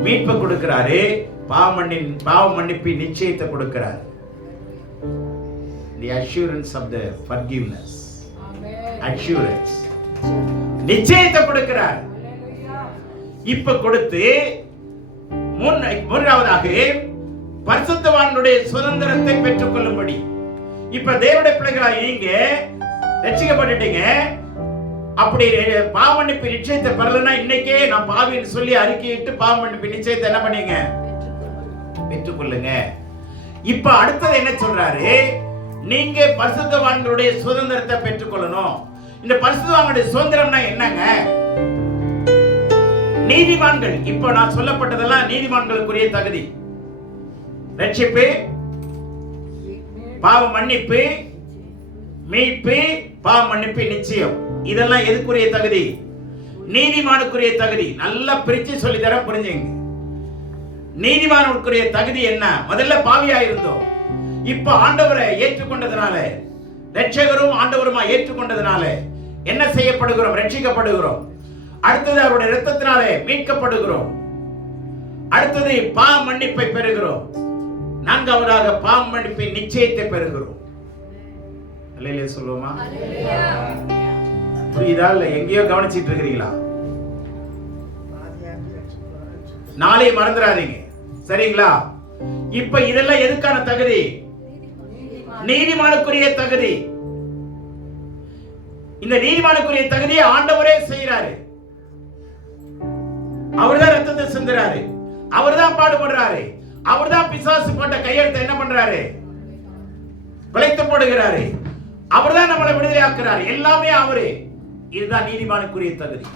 மீட்பை கொடுக்கிறாரு, பாவ மன்னிப்பு நிச்சயத்தை கொடுக்கிறாரு. The assurance of the forgiveness. Assurance. நிச்சயத்தை கொடுக்கிறார். இப்ப கொடுத்து மூன்றாவதாக பரிசுத்தவான்களுடைய சுதந்திரத்தை பெற்றுக் கொள்ளும்படி. இப்ப தேவனுடைய பிள்ளைகளா நீங்க ரட்சிக்கப்பட்டுட்டீங்க. அப்படி பாவ மன்னிப்பு நிச்சயத்தை பெறலன்னா இன்னைக்கே நான் பாவின்னு சொல்லி அறிக்கையிட்டு பாவ மன்னிப்பு நிச்சயத்தை என்ன பண்ணீங்க? பெற்றுக்கொள்ளுங்க. இப்ப அடுத்தது என்ன சொல்றாரு? நீங்க பரிசுத்தவான்களுடைய சுதந்திரத்தை பெற்றுக்கொள்ளணும். இந்த பரிசுத்தவான்களுடைய சுதந்திரம்னா என்னங்க? நீதிமான்கள். இப்ப நான் சொல்லப்பட்டதெல்லாம் நீதிமான்களுக்குரிய தகுதி. ரட்சிப்பு, பாவ மன்னிப்பு, மீட்பு, பாவ மன்னிப்பு நிச்சயம். இதெல்லாம் எதுக்குரிய தகுதி? நீதிமானுக்குரிய தகுதி. நல்லா பிரிச்சு சொல்லி தர, புரிஞ்சுங்க. நீதிமானுக்குரிய தகுதி என்ன? முதல்ல பாவியா இருந்தோம், இப்ப ஆண்டவரை ஏற்றுக்கொண்டதுனால, ரட்சகரும் ஆண்டவருமா ஏற்றுக்கொண்டதுனால என்ன செய்யப்படுகிறோம்? ரட்சிக்கப்படுகிறோம். அடுத்தது அவருடைய இரத்தத்தினாலே மீட்கப்படுகிறோம். அடுத்தது பாவ மன்னிப்பை பெறுகிறோம். நான்காவதாக பாவ மன்னிப்பின் நிச்சயத்தை பெறுகிறோம். அல்லேலூயா சொல்லுவோமா? புரியுதா? இல்ல எங்கேயோ கவனிச்சிட்டு இருக்கிறீங்களா? நாளை மறந்துடாதீங்க, சரிங்களா? இப்ப இதெல்லாம் எதுக்கான தகுதி? நீதிமானுக்குரிய தகுதி. இந்த நீதிமானுக்குரிய தகுதியை ஆண்டவரே செய்யறாரு. அவர்தான் ரத்தத்தை சிந்துறாரு, அவர்தான் பாடுபடுறாரு, அவர்தான் பிசாசு போட்ட கையெழுத்தை என்ன பண்றாரு? பிழைத்து போடுகிறாரு. அவர்தான் நம்மளை விடுதலையாக்குறாரு. எல்லாமே அவரே. இதுதான் நீதிமானுக்குரிய தகுதி.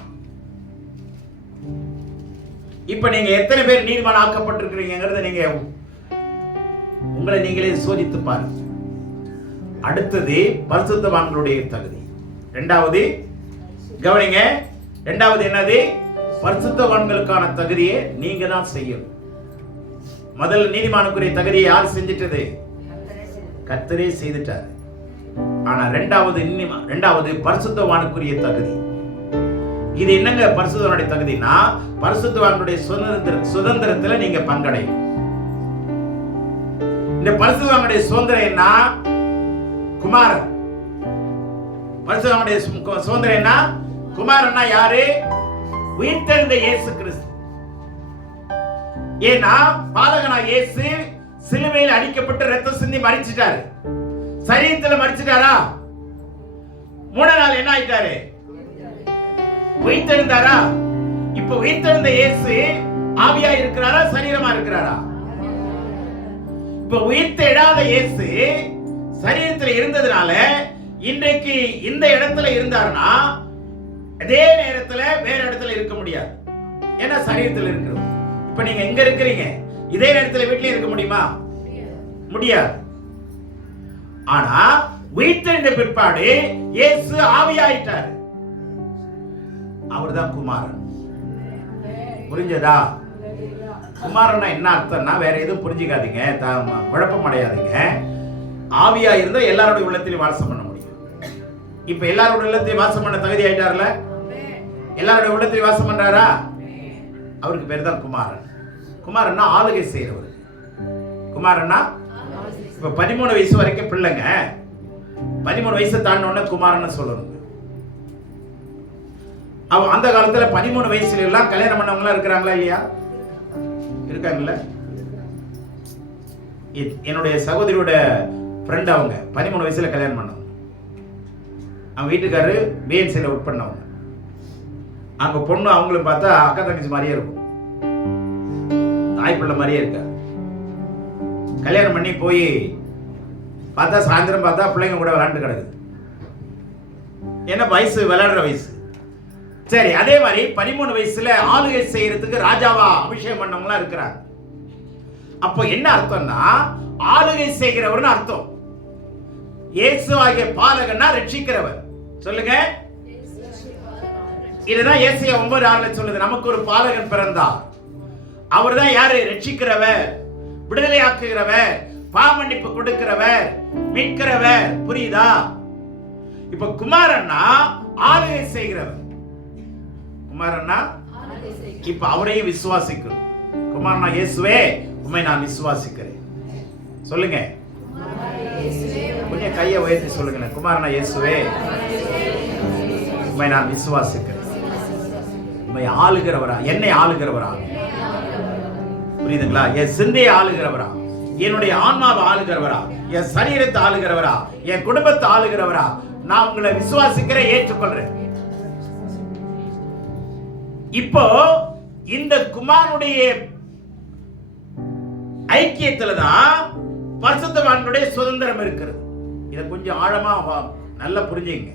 இப்ப நீங்க எத்தனை பேர் நீதிமான் ஆக்கப்பட்டிருக்கிறீங்கிறத நீங்க உங்களை நீங்களே சோதித்து பாருங்க. அடுத்தது பரிசுத்தவான்களுடைய தகுதி. இரண்டாவது கவனிங்க, இரண்டாவது என்னது? பரிசுத்தவான்களுக்கான தகுதியை நீங்க தான் செய்யணும். முதல்ல நீதிமானுக்குரிய தகுதியை யார் செஞ்சிட்டது? கர்த்தரே செய்துட்டார். ஆனா இரண்டாவது பரிசுத்தவானுக்குரிய தகுதி. இது என்னங்க பரிசுத்தவானுடைய தகுதினா? பரிசுத்தவானுடைய சுதந்திரத்துல நீங்க பங்கடையும். இந்த பரிசுத்தவானுடைய சுதந்திரம் என்ன? குமாரன். பரிசுத்தவானுடைய சுதந்திரம் என்ன? குமாரன்னா யாரு? உயிர்த்தெழுந்த இயேசு கிறிஸ்து. ஏன்னா பாலகனா இயேசு சிலுவையில் அடிக்கப்பட்டு ரத்தம் சிந்தி மரிச்சிட்டாரு. சரீரத்துல மரிச்சிட்டாரா? மூணாம் நாள் என்ன ஆயிட்டாரு? உயிர்த்தெழுந்தாரா? இப்ப உயிர்த்தெழுந்த இயேசு ஆவியா இருக்கிறாரா, சரீரமா இருக்கிறாரா? இப்ப உயிர்த்தெழாத இயேசு சரீரத்தில் இருந்ததுனால இன்றைக்கு இந்த இடத்துல இருந்தாருன்னா அதே நேரத்துல வேற இடத்துல இருக்க முடியாது. ஏன்னா சரீரத்தில் இருக்கிறது. இப்ப நீங்க எங்க இருக்கிறீங்க? இதே நேரத்துல வீட்டிலே இருக்க முடியுமா? முடியாது. ஆனா உயிர்த்தெழுந்த பிற்பாடு இயேசு ஆவியாயிட்டார். அவர்தான் குமாரன். புரிஞ்சதா? குமாரன்னா என்ன அர்த்தம்னா வேற எதுவும் புரிஞ்சுக்காதீங்க, குழப்பம் அடையாதீங்க. ஆவியா இருந்தா எல்லாருடைய உள்ளத்திலையும் வாசம் பண்ண முடியும். இப்ப எல்லாருடைய உள்ளத்திலையும் வாசம் பண்ண தகுதி ஆயிட்டார்ல? எல்லாருடைய உள்ளத்திலையும் வாசம் பண்றாரா? அவருக்கு பேர் தான் குமாரன். குமாரன்னா ஆளுகை செய்யறவர். குமாரன்னா இப்ப 13 வயசு வரைக்கும் பிள்ளைங்க, 13 வயசை தாண்டின குமாரன்னு சொல்லணும். அந்த காலத்துல 13 வயசுல எல்லாம் கல்யாணம் பண்ணவங்க இருக்கிறாங்களா இல்லையா? இருக்காங்கல்ல. என்னுடைய சகோதரியோட ஃப்ரெண்ட், அவங்க 13 வயசுல கல்யாணம் பண்ணவங்க. அவங்க வீட்டுக்காரரு பிஎன்சில ஒர்க் பண்ணவங்க. அங்க பொண்ணு அவங்களும் பார்த்தா அக்கா தங்கச்சி மாதிரியே இருக்கும், தாய் பிள்ளை மாதிரியே இருக்காது. கல்யாணம் பண்ணி போய் பார்த்தா சாயந்தரம் பார்த்தா பிள்ளைங்க கூட விளையாண்டு கிடக்குது. என்ன வயசு, விளையாடுற வயசு. சரி, அதே மாதிரி 13 வயசுல ஆளுகை செய்யறதுக்கு ராஜாவா அபிஷேகம் பண்ணவங்களா இருக்கிறாங்க. அப்போ என்ன அர்த்தம்னா ஆளுகை செய்கிறவர்னு அர்த்தம். இயேசு ஆகிய பாலகன்னா ரட்சிக்கிறவர். சொல்லுங்க. இதுதான் ஏசாயா 9:6 சொல்லுது, நமக்கு ஒரு பாலகன் பிறந்தார். அவர் தான் யாரு? ரட்சிக்கிறவர், விடுதலை ஆக்குகிறவர், பாவமன்னிப்பு கொடுக்கிறவர், மீட்கிறவர். புரியுதா? இப்ப குமாரன்னா ஆளுகை செய்கிறவர். குமாரன்னா இப்ப அவரையும் விசுவாசிக்கிறோம். குமாரனா இயேசுவே உம்மை நான் விசுவாசிக்கிறேன். சொல்லுங்க, கொஞ்சம் கையை உயர்த்தி சொல்லுங்க. குமாரனா இயேசுவே உம்மை நான் விசுவாசிக்கிறேன். உம்மை ஆளுகிறவரா, என்னை ஆளுகிறவரா, புரியுதுங்களா? என் சிந்தையை ஆளுகிறவரா, என்னுடைய ஆன்மாவை ஆளுகிறவரா, என் சரீரத்தை ஆளுகிறவரா, என் குடும்பத்தை ஆளுகிறவரா, நான் உங்களை விசுவாசிக்கிறேன், ஏற்றுக்கொள்றேன். இப்போ இந்த குமாரனுடைய ஐக்கியத்துலதான் பரிசுத்தவான்களுடைய சுதந்திரம் இருக்கிறது. இதை கொஞ்சம் ஆழமா நல்லா புரிஞ்சுங்க.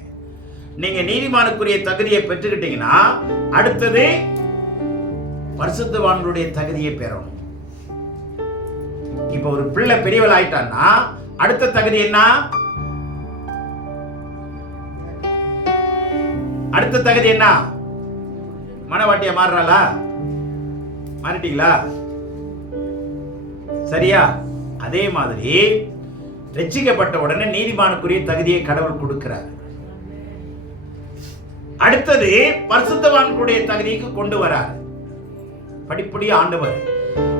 நீங்க நீதிமானுக்குரிய தகுதியை பெற்றுக்கிட்டீங்கன்னா அடுத்தது பரிசுத்தவான்களுடைய தகுதியை பெறணும். இப்ப ஒரு பிள்ளை பெரியவள் ஆயிட்டான்னா அடுத்த தகுதி என்ன? அடுத்த தகுதி என்ன? மனவாட்டியா மாறுறாளா? மாறிட்டீங்களா? சரியா? அதே மாதிரி ரட்சிக்கப்பட்ட உடனே நீதிமானுக்குரிய தகுதியை கடவுள் கொடுக்கிறார். அடுத்தது பரிசுத்தவான்களுடைய தகுதிக்கு கொண்டு வரார் படிப்படியா ஆண்டவர்.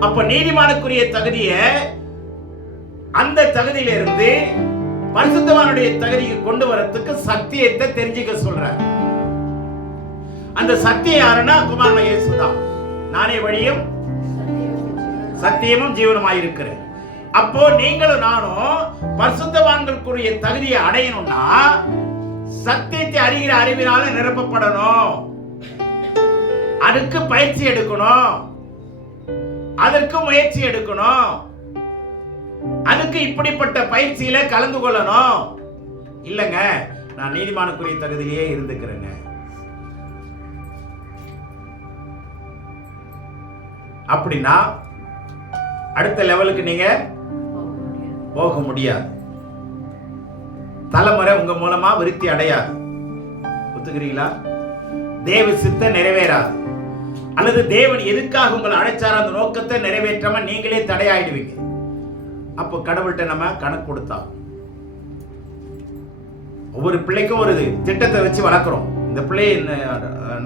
அப்ப நீதிமானுக்குரிய தகுதியை அந்த தகுதியிலிருந்து பரிசுத்தவானுடைய தகுதிக்கு கொண்டு வரதுக்கு சத்தியத்தை தெரிஞ்சுக்க சொல்றார். அந்த சத்தியம் யாருன்னா குமாரனா இயேசுதான். நானே வழியும் சத்தியமும் ஜீவனுமாய் இருக்கிறேன். அப்போ நீங்களும் நானும் பரிசுத்தவான்களுக்குரிய தகுதியை அடையணும்னா சத்தியத்தை அறிகிற அறிவினால நிரப்பப்படணும். அதுக்கு பயிற்சி எடுக்கணும், அதற்கு முயற்சி எடுக்கணும், அதுக்கு இப்படிப்பட்ட பயிற்சியில கலந்து கொள்ளணும். இல்லங்க நான் நீதிமானுக்குரிய தகுதியிலேயே இருந்துக்கிறேங்க அப்படின்னா அடுத்த லெவலுக்கு நீங்க போக முடியாது. தலைமுறை உங்க மூலமா விருத்தி அடையாது. ஒத்துக்கிறீங்களா? தேவ சித்தம் நிறைவேறாது. அல்லது தேவன் எதுக்காக உங்களை அழைச்சார அந்த நோக்கத்தை நிறைவேற்றாம நீங்களே தடையாயிடுவீங்க. அப்போ கடவுள்கிட்ட நம்ம கணக்கு கொடுத்தா ஒவ்வொரு பிள்ளைக்கும் ஒரு திட்டத்தை வச்சு வளர்க்குறோம். இந்த பிள்ளையை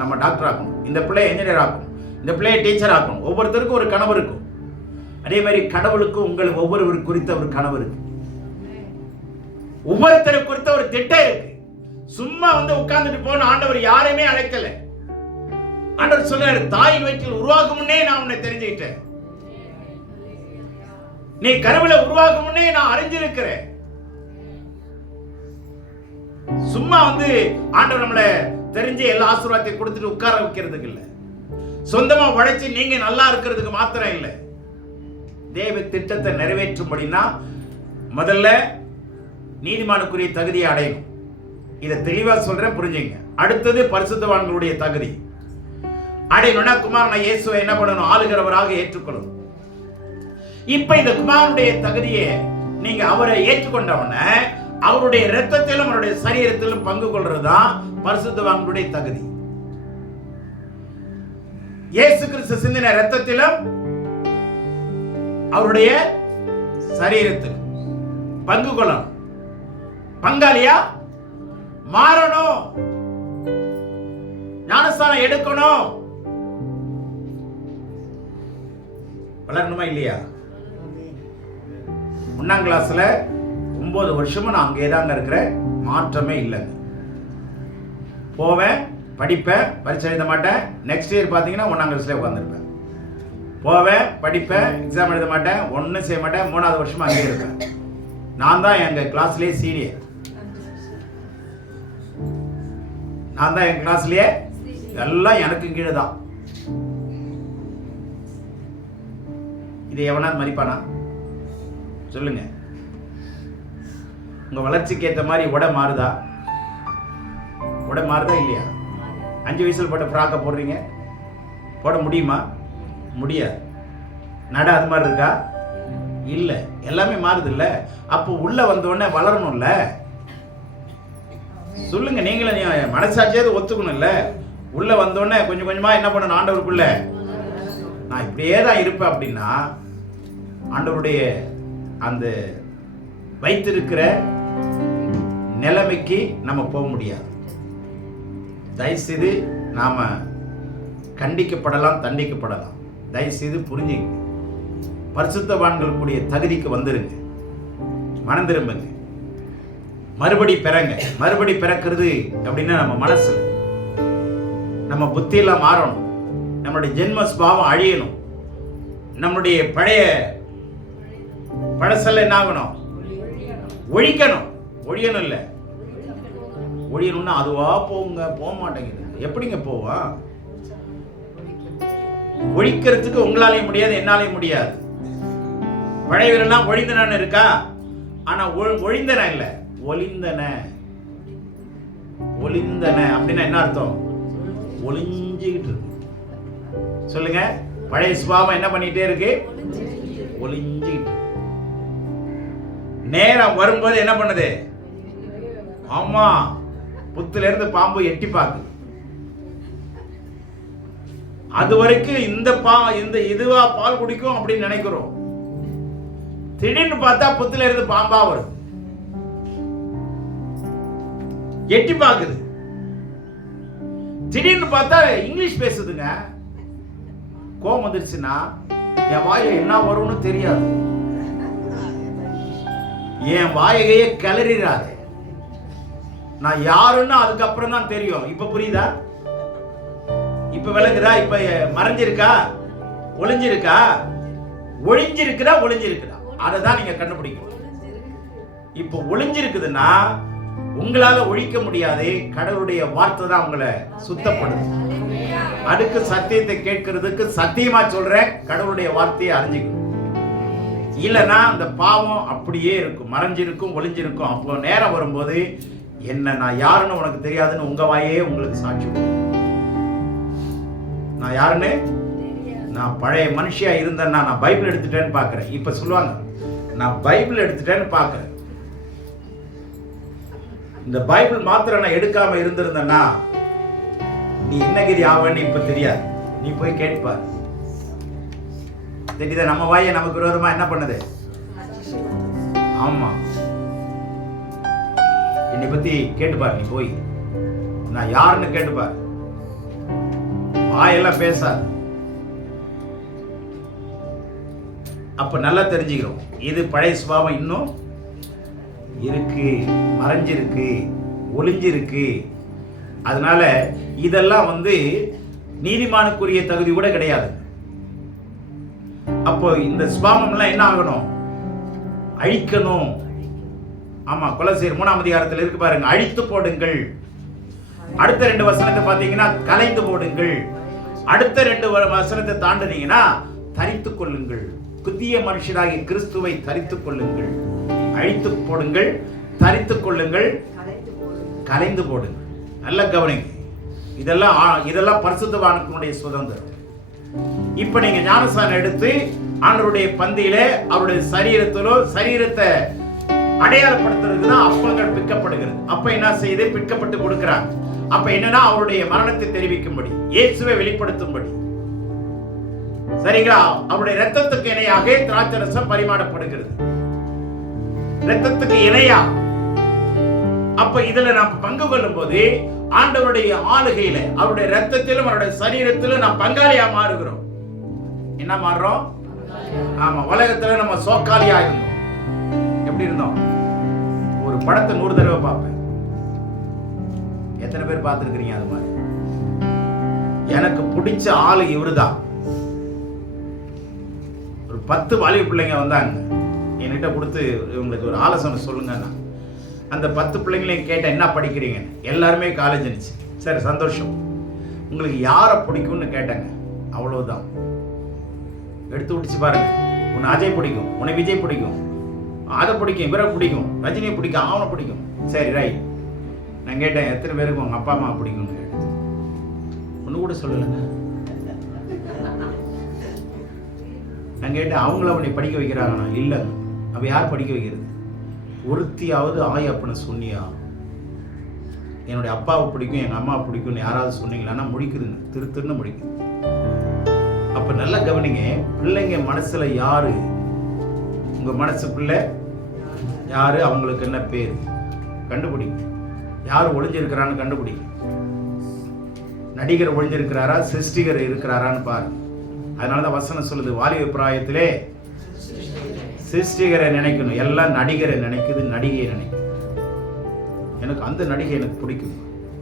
நம்ம டாக்டர் ஆக்கணும், இந்த பிள்ளையை என்ஜினியர் ஆக்கணும், இந்த பிள்ளையை டீச்சர் ஆக்கணும். ஒவ்வொருத்தருக்கும் ஒரு கனவு இருக்கும். அதே மாதிரி கடவுளுக்கும் உங்களுக்கு ஒவ்வொருவர் குறித்த ஒரு கனவு இருக்கு, ஒவ்வொருத்தரை குறித்த ஒரு திட்டம் இருக்கு. சும்மா வந்து உட்கார்ந்துட்டு போன ஆண்டவர் யாரையுமே அழைக்கல. ஆண்டவர் சொல்றாரு, தாயின் வயிற்றில் உருவாகும் முன்னே நான் உன்னை தெரிஞ்சுக்கிட்டேன், நீ கருவில உருவாகும் முன்னே நான் அறிஞ்சிருக்கிறேன். சும்மா வந்து ஆண்டவர் நம்மளை தெரிஞ்சு எல்லா ஆசீர்வாதத்தையும் கொடுத்துட்டு உட்கார வைக்கிறதுக்கு இல்ல, சொந்தமா உழைச்சு நீங்க நல்லா இருக்கிறதுக்கு மாத்திரம் இல்லை. தேவ திட்டத்தை நிறைவேற்றும்படினா முதல்ல நீதிமானுக்குரிய தகுதியை அடையணும். இதை தெளிவா சொல்றேன், புரிஞ்சுங்க. அடுத்தது பரிசுத்தவான்களுடைய தகுதி அடையணும்னா குமாரனா இயேசுவை என்ன பண்ணணும்? ஆளுகிறவராக ஏற்றுக்கொள்ளணும். இப்ப இந்த குமாரனுடைய தகுதியை நீங்க அவரை ஏற்றுக்கொண்டவன அவருடைய இரத்தத்திலும் அவருடைய சரீரத்திலும் பங்கு கொள்றதுதான் பரிசுத்தவான்களுடைய தகுதி. இயேசு கிறிஸ்து சிந்தின இரத்தத்திலும் அவருடைய சரீரத்தில் பங்கு கொள்ளணும். பங்காளியா மாறணும், ஞானஸ்தானம் எடுக்கணும். வளரணுமா இல்லையா? 1ஆம் கிளாஸ்ல 9 வருஷமா நான் அங்கே தாங்க இருக்கிறேன், மாற்றமே இல்லைங்க. போவேன், படிப்பேன், பரீட்சை எழுத மாட்டேன். நெக்ஸ்ட் இயர் பார்த்தீங்கன்னா 1ஆம் கிளாஸ்ல உட்காந்துருப்பேன். போவேன், படிப்பேன், எக்ஸாம் எழுத மாட்டேன், ஒன்றும் செய்ய மாட்டேன். 3ஆவது வருஷமா அங்கே இருப்பேன். நான் தான் எங்கள் கிளாஸ்லேயே சீனியர். நான் தான் எங்கள் கிளாஸ்லேயே எல்லாம் எனக்கு கீழே தான். இதை எவனாவது மதிப்பானா சொல்லுங்க? உங்க வளர்ச்சிக்கு ஏற்ற மாதிரி உடை மாறுதா? உடை மாறுதா இல்லையா? 5 வயசுல போட்ட ஃப்ராக்கை போடுறீங்க, போட முடியுமா? முடியாது. நட அது மாதிரி இருக்கா? இல்லை. எல்லாமே மாறுது இல்லை? அப்போ உள்ள வந்தோடனே வளரணும்ல. சொல்லுங்க, நீங்களும் மனசாட்சியாவது ஒத்துக்கணும்ல. உள்ள வந்தோடனே கொஞ்சம் கொஞ்சமா என்ன பண்ணணும்? ஆண்டவருக்குள்ள நான் இப்படியே தான் இருப்பேன் அப்படின்னா ஆண்டவருடைய அந்த வைத்திருக்கிற நிலைமைக்கு நம்ம போக முடியாது. தயவுசெய்து நாம கண்டிக்கப்படலாம், தண்டிக்கப்படலாம். தயவுசெய்து புரிஞ்சுங்க. பரிசுத்தவான்கள் கூடிய தகுதிக்கு வந்துருங்க, மனம் திரும்புங்க, மறுபடி பிறங்க. மறுபடி பிறக்கிறது அப்படின்னா நம்ம மனசு, நம்ம புத்தியெல்லாம் மாறணும், நம்மளுடைய ஜென்ம ஸ்பாவம் அழியணும், நம்முடைய பழைய பழசெல்லாம் என்ன ஆகணும்? ஒழிக்கணும். ஒழியணும் இல்லை, ஒழியணும்னா அதுவா போங்க, போக மாட்டேங்குது. எப்படிங்க போவா? ஒழிக்கிறதுக்கு உங்களாலையும் முடியாது, என்னாலையும் முடியாது. பழையவரெல்லாம் ஒழிந்தன இருக்கா, ஆனா ஒழிந்தன இல்ல, ஒளிந்தன. ஒளிந்தன அப்படின்னா என்ன அர்த்தம்? ஒளிஞ்சுக்கிட்டு இருக்கு. சொல்லுங்க, பழைய சுபாவம் என்ன பண்ணிட்டே இருக்கு? ஒளிஞ்சுக்கிட்டு. நேரம் வரும்போது என்ன பண்ணுது? ஆமா, புத்துல இருந்து பாம்பு எட்டி பார்க்குது. அது வரைக்கும் இந்த இதுவா பால் குடிக்கும் அப்படின்னு நினைக்கிறோம். திடீர்னு பார்த்தா புத்துல இருந்து பாம்பா வரும், எட்டி பார்க்குது. திடீர்னு பார்த்தா இங்கிலீஷ் பேசுதுங்க. கோபம் வந்துருச்சுன்னா என் வாயில என்ன வரும்னு தெரியாது. என் வாயகையே கிளறிடாது. நான் யாருன்னு அதுக்கப்புறம் தான் தெரியும். இப்ப புரியுதா? இப்ப விளங்குதா? இப்ப மறைஞ்சிருக்கா, ஒளிஞ்சிருக்கா? ஒளிஞ்சிருக்குதா, ஒளிஞ்சிருக்குதா? அதை தான் நீங்க கண்டுபிடிக்கணும். இப்ப ஒளிஞ்சிருக்குதுன்னா உங்களால ஒழிக்க முடியாது. கடவுளுடைய வார்த்தை தான் உங்களை சுத்தப்படுது. அடுக்கு சத்தியத்தை கேட்கறதுக்கு சத்தியமா சொல்றேன், கடவுளுடைய வார்த்தையை அறிஞ்சுக்கணும். இல்லைன்னா அந்த பாவம் அப்படியே இருக்கும், மறைஞ்சிருக்கும், ஒளிஞ்சிருக்கும். அப்போ நேரம் வரும்போது என்ன நான் யாருன்னு உனக்கு தெரியாதுன்னு உங்க வாயே உங்களுக்கு சாட்சி கொடுக்கும். நான் யாருன்னு, நான் பழைய மனுஷியா இருந்தேன்னா நான் பைபிள் எடுத்துட்டேன்னு பாக்குறேன். இப்ப சொல்லுவாங்க நான் பைபிள் எடுத்துட்டேன்னு பாக்குறேன். இந்த பைபிள் மாத்திரம் நான் எடுக்காம இருந்திருந்தேன்னா நீ என்ன கதி ஆவன்னு இப்ப தெரியாது. நீ போய் கேட்பார். தெரியுதா? நம்ம வாயை நமக்கு விரோதமா என்ன பண்ணுது? ஆமா, என்னை பத்தி கேட்டுப்பார். நீ போய் நான் யாருன்னு கேட்டுப்பார். வாயெல்லாம் பேசாது. அப்ப நல்லா தெரிஞ்சுக்கிறோம், இது பழைய சுபாவம் இன்னும் இருக்கு, மறைஞ்சிருக்கு, ஒளிஞ்சிருக்கு. அதனால இதெல்லாம் நீதிமானுக்குரிய தகுதி கூட கிடையாது. அப்போ இந்த சுபாவம் எல்லாம் என்ன ஆகணும்? அழிக்கணும். ஆமா, கொலோசியர் 3ஆம் அதிகாரத்தில் இருக்கு பாருங்க, அழித்து போடுங்கள். அடுத்த 2 வசனத்தை பாத்தீங்கன்னா கலைந்து போடுங்கள். அடுத்த 2 வசனத்தை தாண்டினீங்கன்னா தரித்துக் கொள்ளுங்கள். புதிய மனுஷராகி கிறிஸ்துவை தரித்துக் கொள்ளுங்கள். அழித்து போடுங்கள், தரித்துக் கொள்ளுங்கள், கலைந்து போடுங்கள். நல்ல கவனிங்க. இதெல்லாம் பரிசுத்தவானுடைய சுதந்திரம். இப்ப நீங்க ஞானஸ்நானம் எடுத்து ஆண்டவருடைய பந்தியில அவருடைய சரீரத்தை அடையாளப்படுத்துறதுக்கு தான் அப்பங்கள் பிற்கப்படுகிறது. அப்ப என்ன செய்து பிற்கப்பட்டு கொடுக்கிறாங்க. அப்ப என்னன்னா அவருடைய மரணத்தை தெரிவிக்கும்படி, இயேசுவை வெளிப்படுத்தும்படி. சரிங்களா? அவருடைய இரத்தத்துக்கு இணையாக திராட்சரசம் பரிமாறப்படுகிறது. இரத்தத்துக்கு இணையா. அப்ப இதுல நாம் பங்கு கொள்ளும் போது ஆண்டவருடைய ஆளுகையில அவருடைய இரத்தத்திலும் அவருடைய சரீரத்திலும் நாம் பங்காளியா மாறுகிறோம். என்ன மாறுறோம்? ஆமா, உலகத்துல நம்ம சோக்காலியா இருந்தோம். எப்படி இருந்தோம்? ஒரு படத்தை 100 தடவை பார்ப்பேன். எத்தனை பேர் பார்த்திருக்கிறீங்க? அது மாதிரி எனக்கு பிடிச்ச ஆளு இவருதான். ஒரு 10 வாலிப பிள்ளைங்க வந்தாங்க என்கிட்ட கொடுத்து, இவங்களுக்கு ஒரு ஆலோசனை சொல்லுங்க. அந்த 10 பிள்ளைங்களையும் கேட்டேன், என்ன படிக்கிறீங்க? எல்லாருமே காலேஜ் இருந்துச்சு. சரி, சந்தோஷம். உங்களுக்கு யாரை பிடிக்கும்னு கேட்டேங்க, அவ்வளவுதான். எடுத்து விட்டுச்சு பாருங்க. உன்னை அஜய் பிடிக்கும், உன்னை விஜய் பிடிக்கும், அதை பிடிக்கும், இவரை பிடிக்கும், ரஜினியை பிடிக்கும், அவனை பிடிக்கும். சரி ரைட். நான் கேட்டேன், எத்தனை பேருக்கு உங்க அப்பா அம்மா பிடிக்கும்னு கேட்டேன். ஒன்று கூட சொல்லலைங்க. நான் கேட்டேன், அவங்கள அவனை படிக்க வைக்கிறாங்கண்ணா. இல்லை. அப்போ யார் படிக்க வைக்கிறது? ஒருத்தியாவது ஆய் அப்படின்னு சொன்னியா? என்னுடைய அப்பாவை பிடிக்கும், எங்கள் அம்மாவை பிடிக்கும்னு யாராவது சொன்னீங்களான்னா முடிக்குதுங்க, திருன்னு முடிக்குது. அப்போ நல்லா கவனிங்க, பிள்ளைங்க மனசில் யாரு, உங்கள் மனசுக்குள்ள யாரு, அவங்களுக்கு என்ன பேர் கண்டுபிடி. யார் ஒளிஞ்சிருக்கிறான்னு கண்டுபிடி. நடிகர் ஒளிஞ்சிருக்கிறாரா, சிருஷ்டிகர் இருக்கிறாரான்னு பாரு. அதனால தான் வசனம் சொல்லுது, வாலிப பிராயத்திலே சிருஷ்டிகரை நினைக்கணும். எல்லாம் நடிகரை நினைக்குது, நடிகையை நினைக்குது. எனக்கு அந்த நடிகை எனக்கு பிடிக்கும்,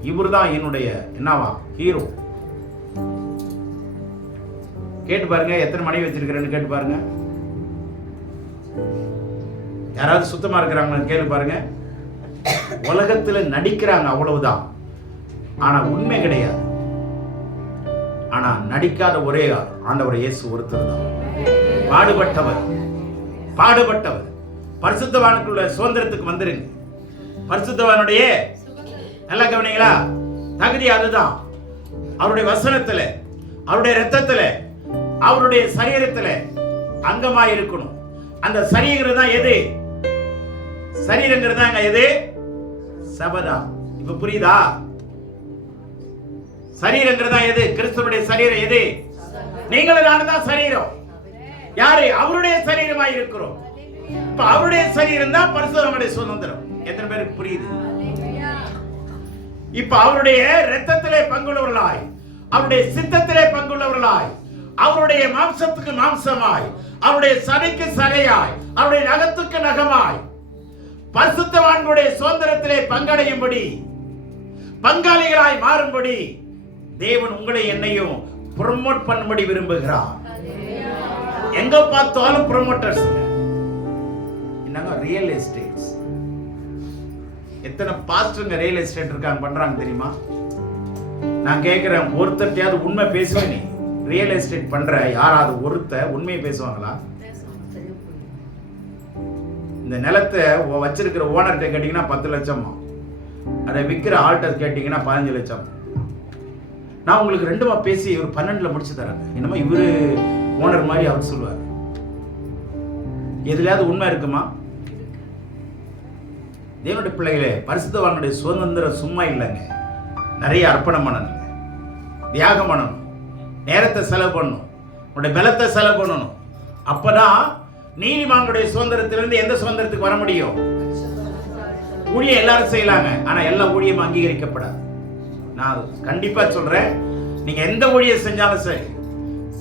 இவர் தான் என்னுடைய என்னவா ஹீரோ. கேட்டு பாருங்க, எத்தனை மனைவி வச்சிருக்கிறேன்னு கேட்டு பாருங்க. யாராவது சுத்தமா இருக்கிறாங்கன்னு கேட்டு பாருங்க. உலகத்துல நடிக்கிறாங்க, அவ்வளவுதான். ஆனா உண்மை கிடையாது. ஆனா நடிக்காத ஒரே ஆண்டவர் இயேசு ஒருத்தர் தான். பாடுபட்டவர். பரிசுத்தவானுக்குள்ள சுதந்திரத்துக்கு வந்துருங்க. பரிசுத்தவானுடைய நல்லா கவனிங்களா, தகுதி அதுதான். அவருடைய வசனத்துல, அவருடைய ரத்தத்துல, அவருடைய சரீரத்துல அங்கமாய் இருக்கணும். அந்த சரீரம் தான் எது? சரீரங்கிறது தான் எது? சபதா. இப்ப புரியுதா? சரீரங்கிறது தான் எது? கிறிஸ்துவுடைய சரீரம் எது? நீங்களும் நானும் தான் சரீரம். யாரு? அவருடைய சரீரமாய் இருக்கிறோம். இப்ப அவருடைய சரீரம் தான் பரிசுத்தவானுடைய சுதந்திரம். எத்தனை பேருக்கு புரியுது? இப்ப அவருடைய இரத்தத்திலே பங்குள்ளவர்களாய், அவருடைய சித்தத்திலே பங்குள்ளவர்களாய், அவருடைய மாம்சத்துக்கு மாம்சமாய், அவருடைய சதைக்கு சதையாய், அவருடைய நகத்துக்கு நகமாய், பரிசுத்தவான்களுடைய சுதந்திரத்திலே பங்கடையும்படி, பங்காளிகளாய் மாறும்படி தேவன் உங்களை என்னையும் ப்ரமோட் பண்ணும்படி விரும்புகிறார். எங்க பார்த்தாலும் ப்ரமோட்டர்ஸ். என்னங்க ரியல் எஸ்டேட்ஸ். எத்தனை பாஸ்டருங்க ரியல் எஸ்டேட் இருக்காங்க பண்றாங்க தெரியுமா? நான் கேட்கிறேன், ஒருத்தட்டையாவது உண்மை பேசுவேன். நீ ரியல் எஸ்டேட் பண்ற யாராவது ஒருத்த உண்மையை பேசுவாங்களா? இந்த நிலத்தை வச்சிருக்கிற ஓனர்கிட்ட கேட்டீங்கன்னா 10 லட்சமா, அதை விற்கிற ஆள்கிட்ட கேட்டீங்கன்னா 15 லட்சம். நான் உங்களுக்கு 2 பேசி இவர் 12ல முடிச்சு தராங்க. என்னமோ இவரு ஓனர் மாதிரி அவர் சொல்லுவார். எதுலையாவது உண்மை இருக்குமா? தேவனுடைய பிள்ளைகளே, பரிசுத்தவானுடைய சுதந்திரம் சும்மா இல்லைங்க. நிறைய அர்ப்பணம் பண்ணணுங்க, தியாகம் பண்ணணும், நேரத்தை செலவு பண்ணணும், உங்களுடைய பலத்தை செலவு பண்ணணும். அப்பதான் நீதிமானுடைய சுதந்திரத்திலிருந்து எந்த சுதந்திரத்துக்கு வர முடியும்? ஊழியம் எல்லாரும் செய்யலாங்க, ஆனா எல்லா ஊழியமும் அங்கீகரிக்கப்படாது. நான் கண்டிப்பா சொல்றேன், நீங்க எந்த ஊழியம் செஞ்சாலும் சரி,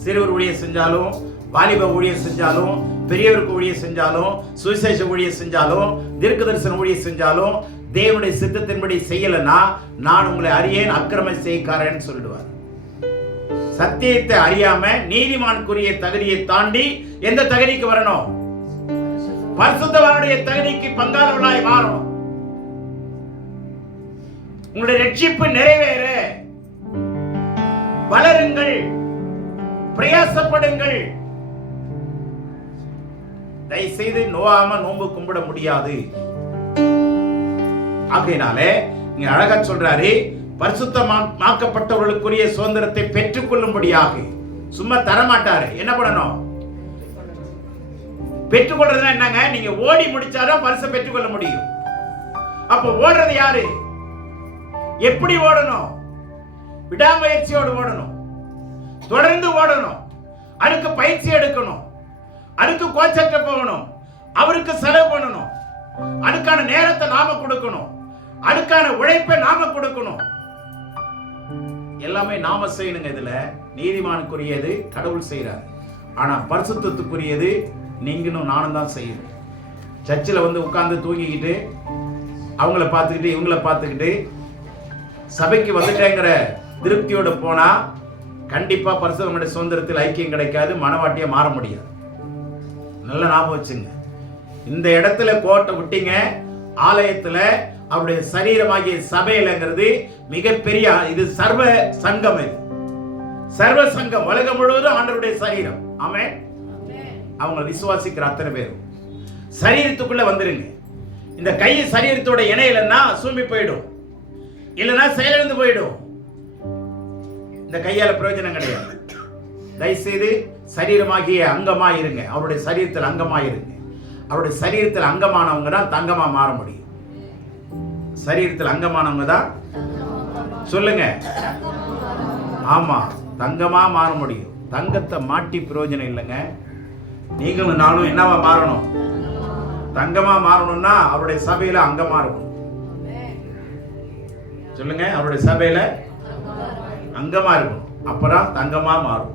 சிறுவர் ஊழியம் செஞ்சாலும், வாலிப ஊழியம் செஞ்சாலும், பெரியவருக்கு ஊழியம் செஞ்சாலும், சுவிசேஷ ஊழியம் செஞ்சாலும், தீர்க்க தரிசன ஊழியம் செஞ்சாலும், தேவனுடைய சித்தத்தின்படி செய்யலன்னா நான் உங்களை அறியேன், அக்கிரம செய்யக்காரன்னு சொல்லிடுவார். சத்தியத்தை அறியாம நீதிமானுக்குரிய தகுதியை தாண்டி எந்த தகுதிக்கு வரணும்? பரிசுத்தவானுடைய தகுதிக்கு பங்காளர்களாய் மாறணும். உங்களுடைய ரட்சிப்பு நிறைவேற வளருங்கள், பிரயாசப்படுங்கள். தயவுசெய்து நோவாம நோன்பு கும்பிட முடியாது. ஆகையினாலே இங்க அழகா சொல்றாரு, பரிசுத்தமாக்கப்பட்டவர்களுக்குரிய சுதந்திரத்தை பெற்றுக் கொள்ளும்படியாக. சும்மா தரமாட்டாரு. என்ன பண்ணணும்? பெற்றுக்கொள்றதுன்னா என்னங்க? நீங்க ஓடி முடிச்சாதான் பரிசை பெற்றுக்கொள்ள முடியும். அப்ப ஓடுறது யாரு? எப்படி ஓடணும்? விடாமுயற்சியோடு ஓடணும், தொடர்ந்து ஓடணும். அதுக்கு பயிற்சி எடுக்கணும், அதுக்கு கோச்சற்ற போகணும், அவருக்கு செலவு பண்ணணும், அதுக்கான நேரத்தை நாம கொடுக்கணும், அதுக்கான உழைப்பை நாம கொடுக்கணும். எல்லாமே நாம செய்யணுங்க. இதுல நீதிமானுக்குரியது கடவுள் செய்யறாரு, ஆனா பரிசுத்தத்துக்குரியது நீங்களும் நானும் தான் செய்யணும். சர்ச்சில் வந்து உட்கார்ந்து தூங்கிக்கிட்டு அவங்கள பார்த்துக்கிட்டு இவங்கள பார்த்துக்கிட்டு சபைக்கு வந்துட்டேங்கிற திருப்தியோட போனா கண்டிப்பா பரிசுத்தமான சுதந்திரத்தில் ஐக்கியம் கிடைக்காது, மனவாட்டியா மாற முடியாது. நல்ல ஞாபகம் வச்சுங்க. இந்த இடத்துல கோட்டை விட்டீங்க, ஆலயத்துல அவருடைய சரீரமாகிய சபையிலங்கிறது மிகப்பெரிய இது சர்வ சங்கம். இது சர்வ சங்கம், உலகம் முழுவதும் ஆண்டவருடைய சரீரம். ஆமென். அவங்க விசுவாசிக்கிற அத்தனை பேரும் சரீரத்துக்குள்ள வந்துருங்க. இந்த கை சரீரத்தோட இணையிலன்னா சூம்பி போயிடும், இல்லைன்னா செயலிழந்து போயிடும். இந்த கையால பிரயோஜனம் கிடையாது. தயவுசெய்து சரீரமாகிய அங்கமா இருங்க. அவருடைய சரீரத்தில் அங்கமா இருங்க. அவருடைய சரீரத்தில் அங்கமானவங்க தான் தங்கமா மாற முடியும். சரீரத்தில் அங்கமானவங்க தான் சொல்லுங்க, ஆமா, தங்கமா மாற முடியும். தங்கத்தை மாட்டி பிரயோஜனம் இல்லைங்க. நீங்களும் நானும் என்னவா மாறணும்? தங்கமா மாறணும்னா அவருடைய சபையில அங்கமா இருக்கணும். சொல்லுங்க, அவருடைய சபையில அங்கமா இருக்கணும். அப்பதான் தங்கமா மாறும்.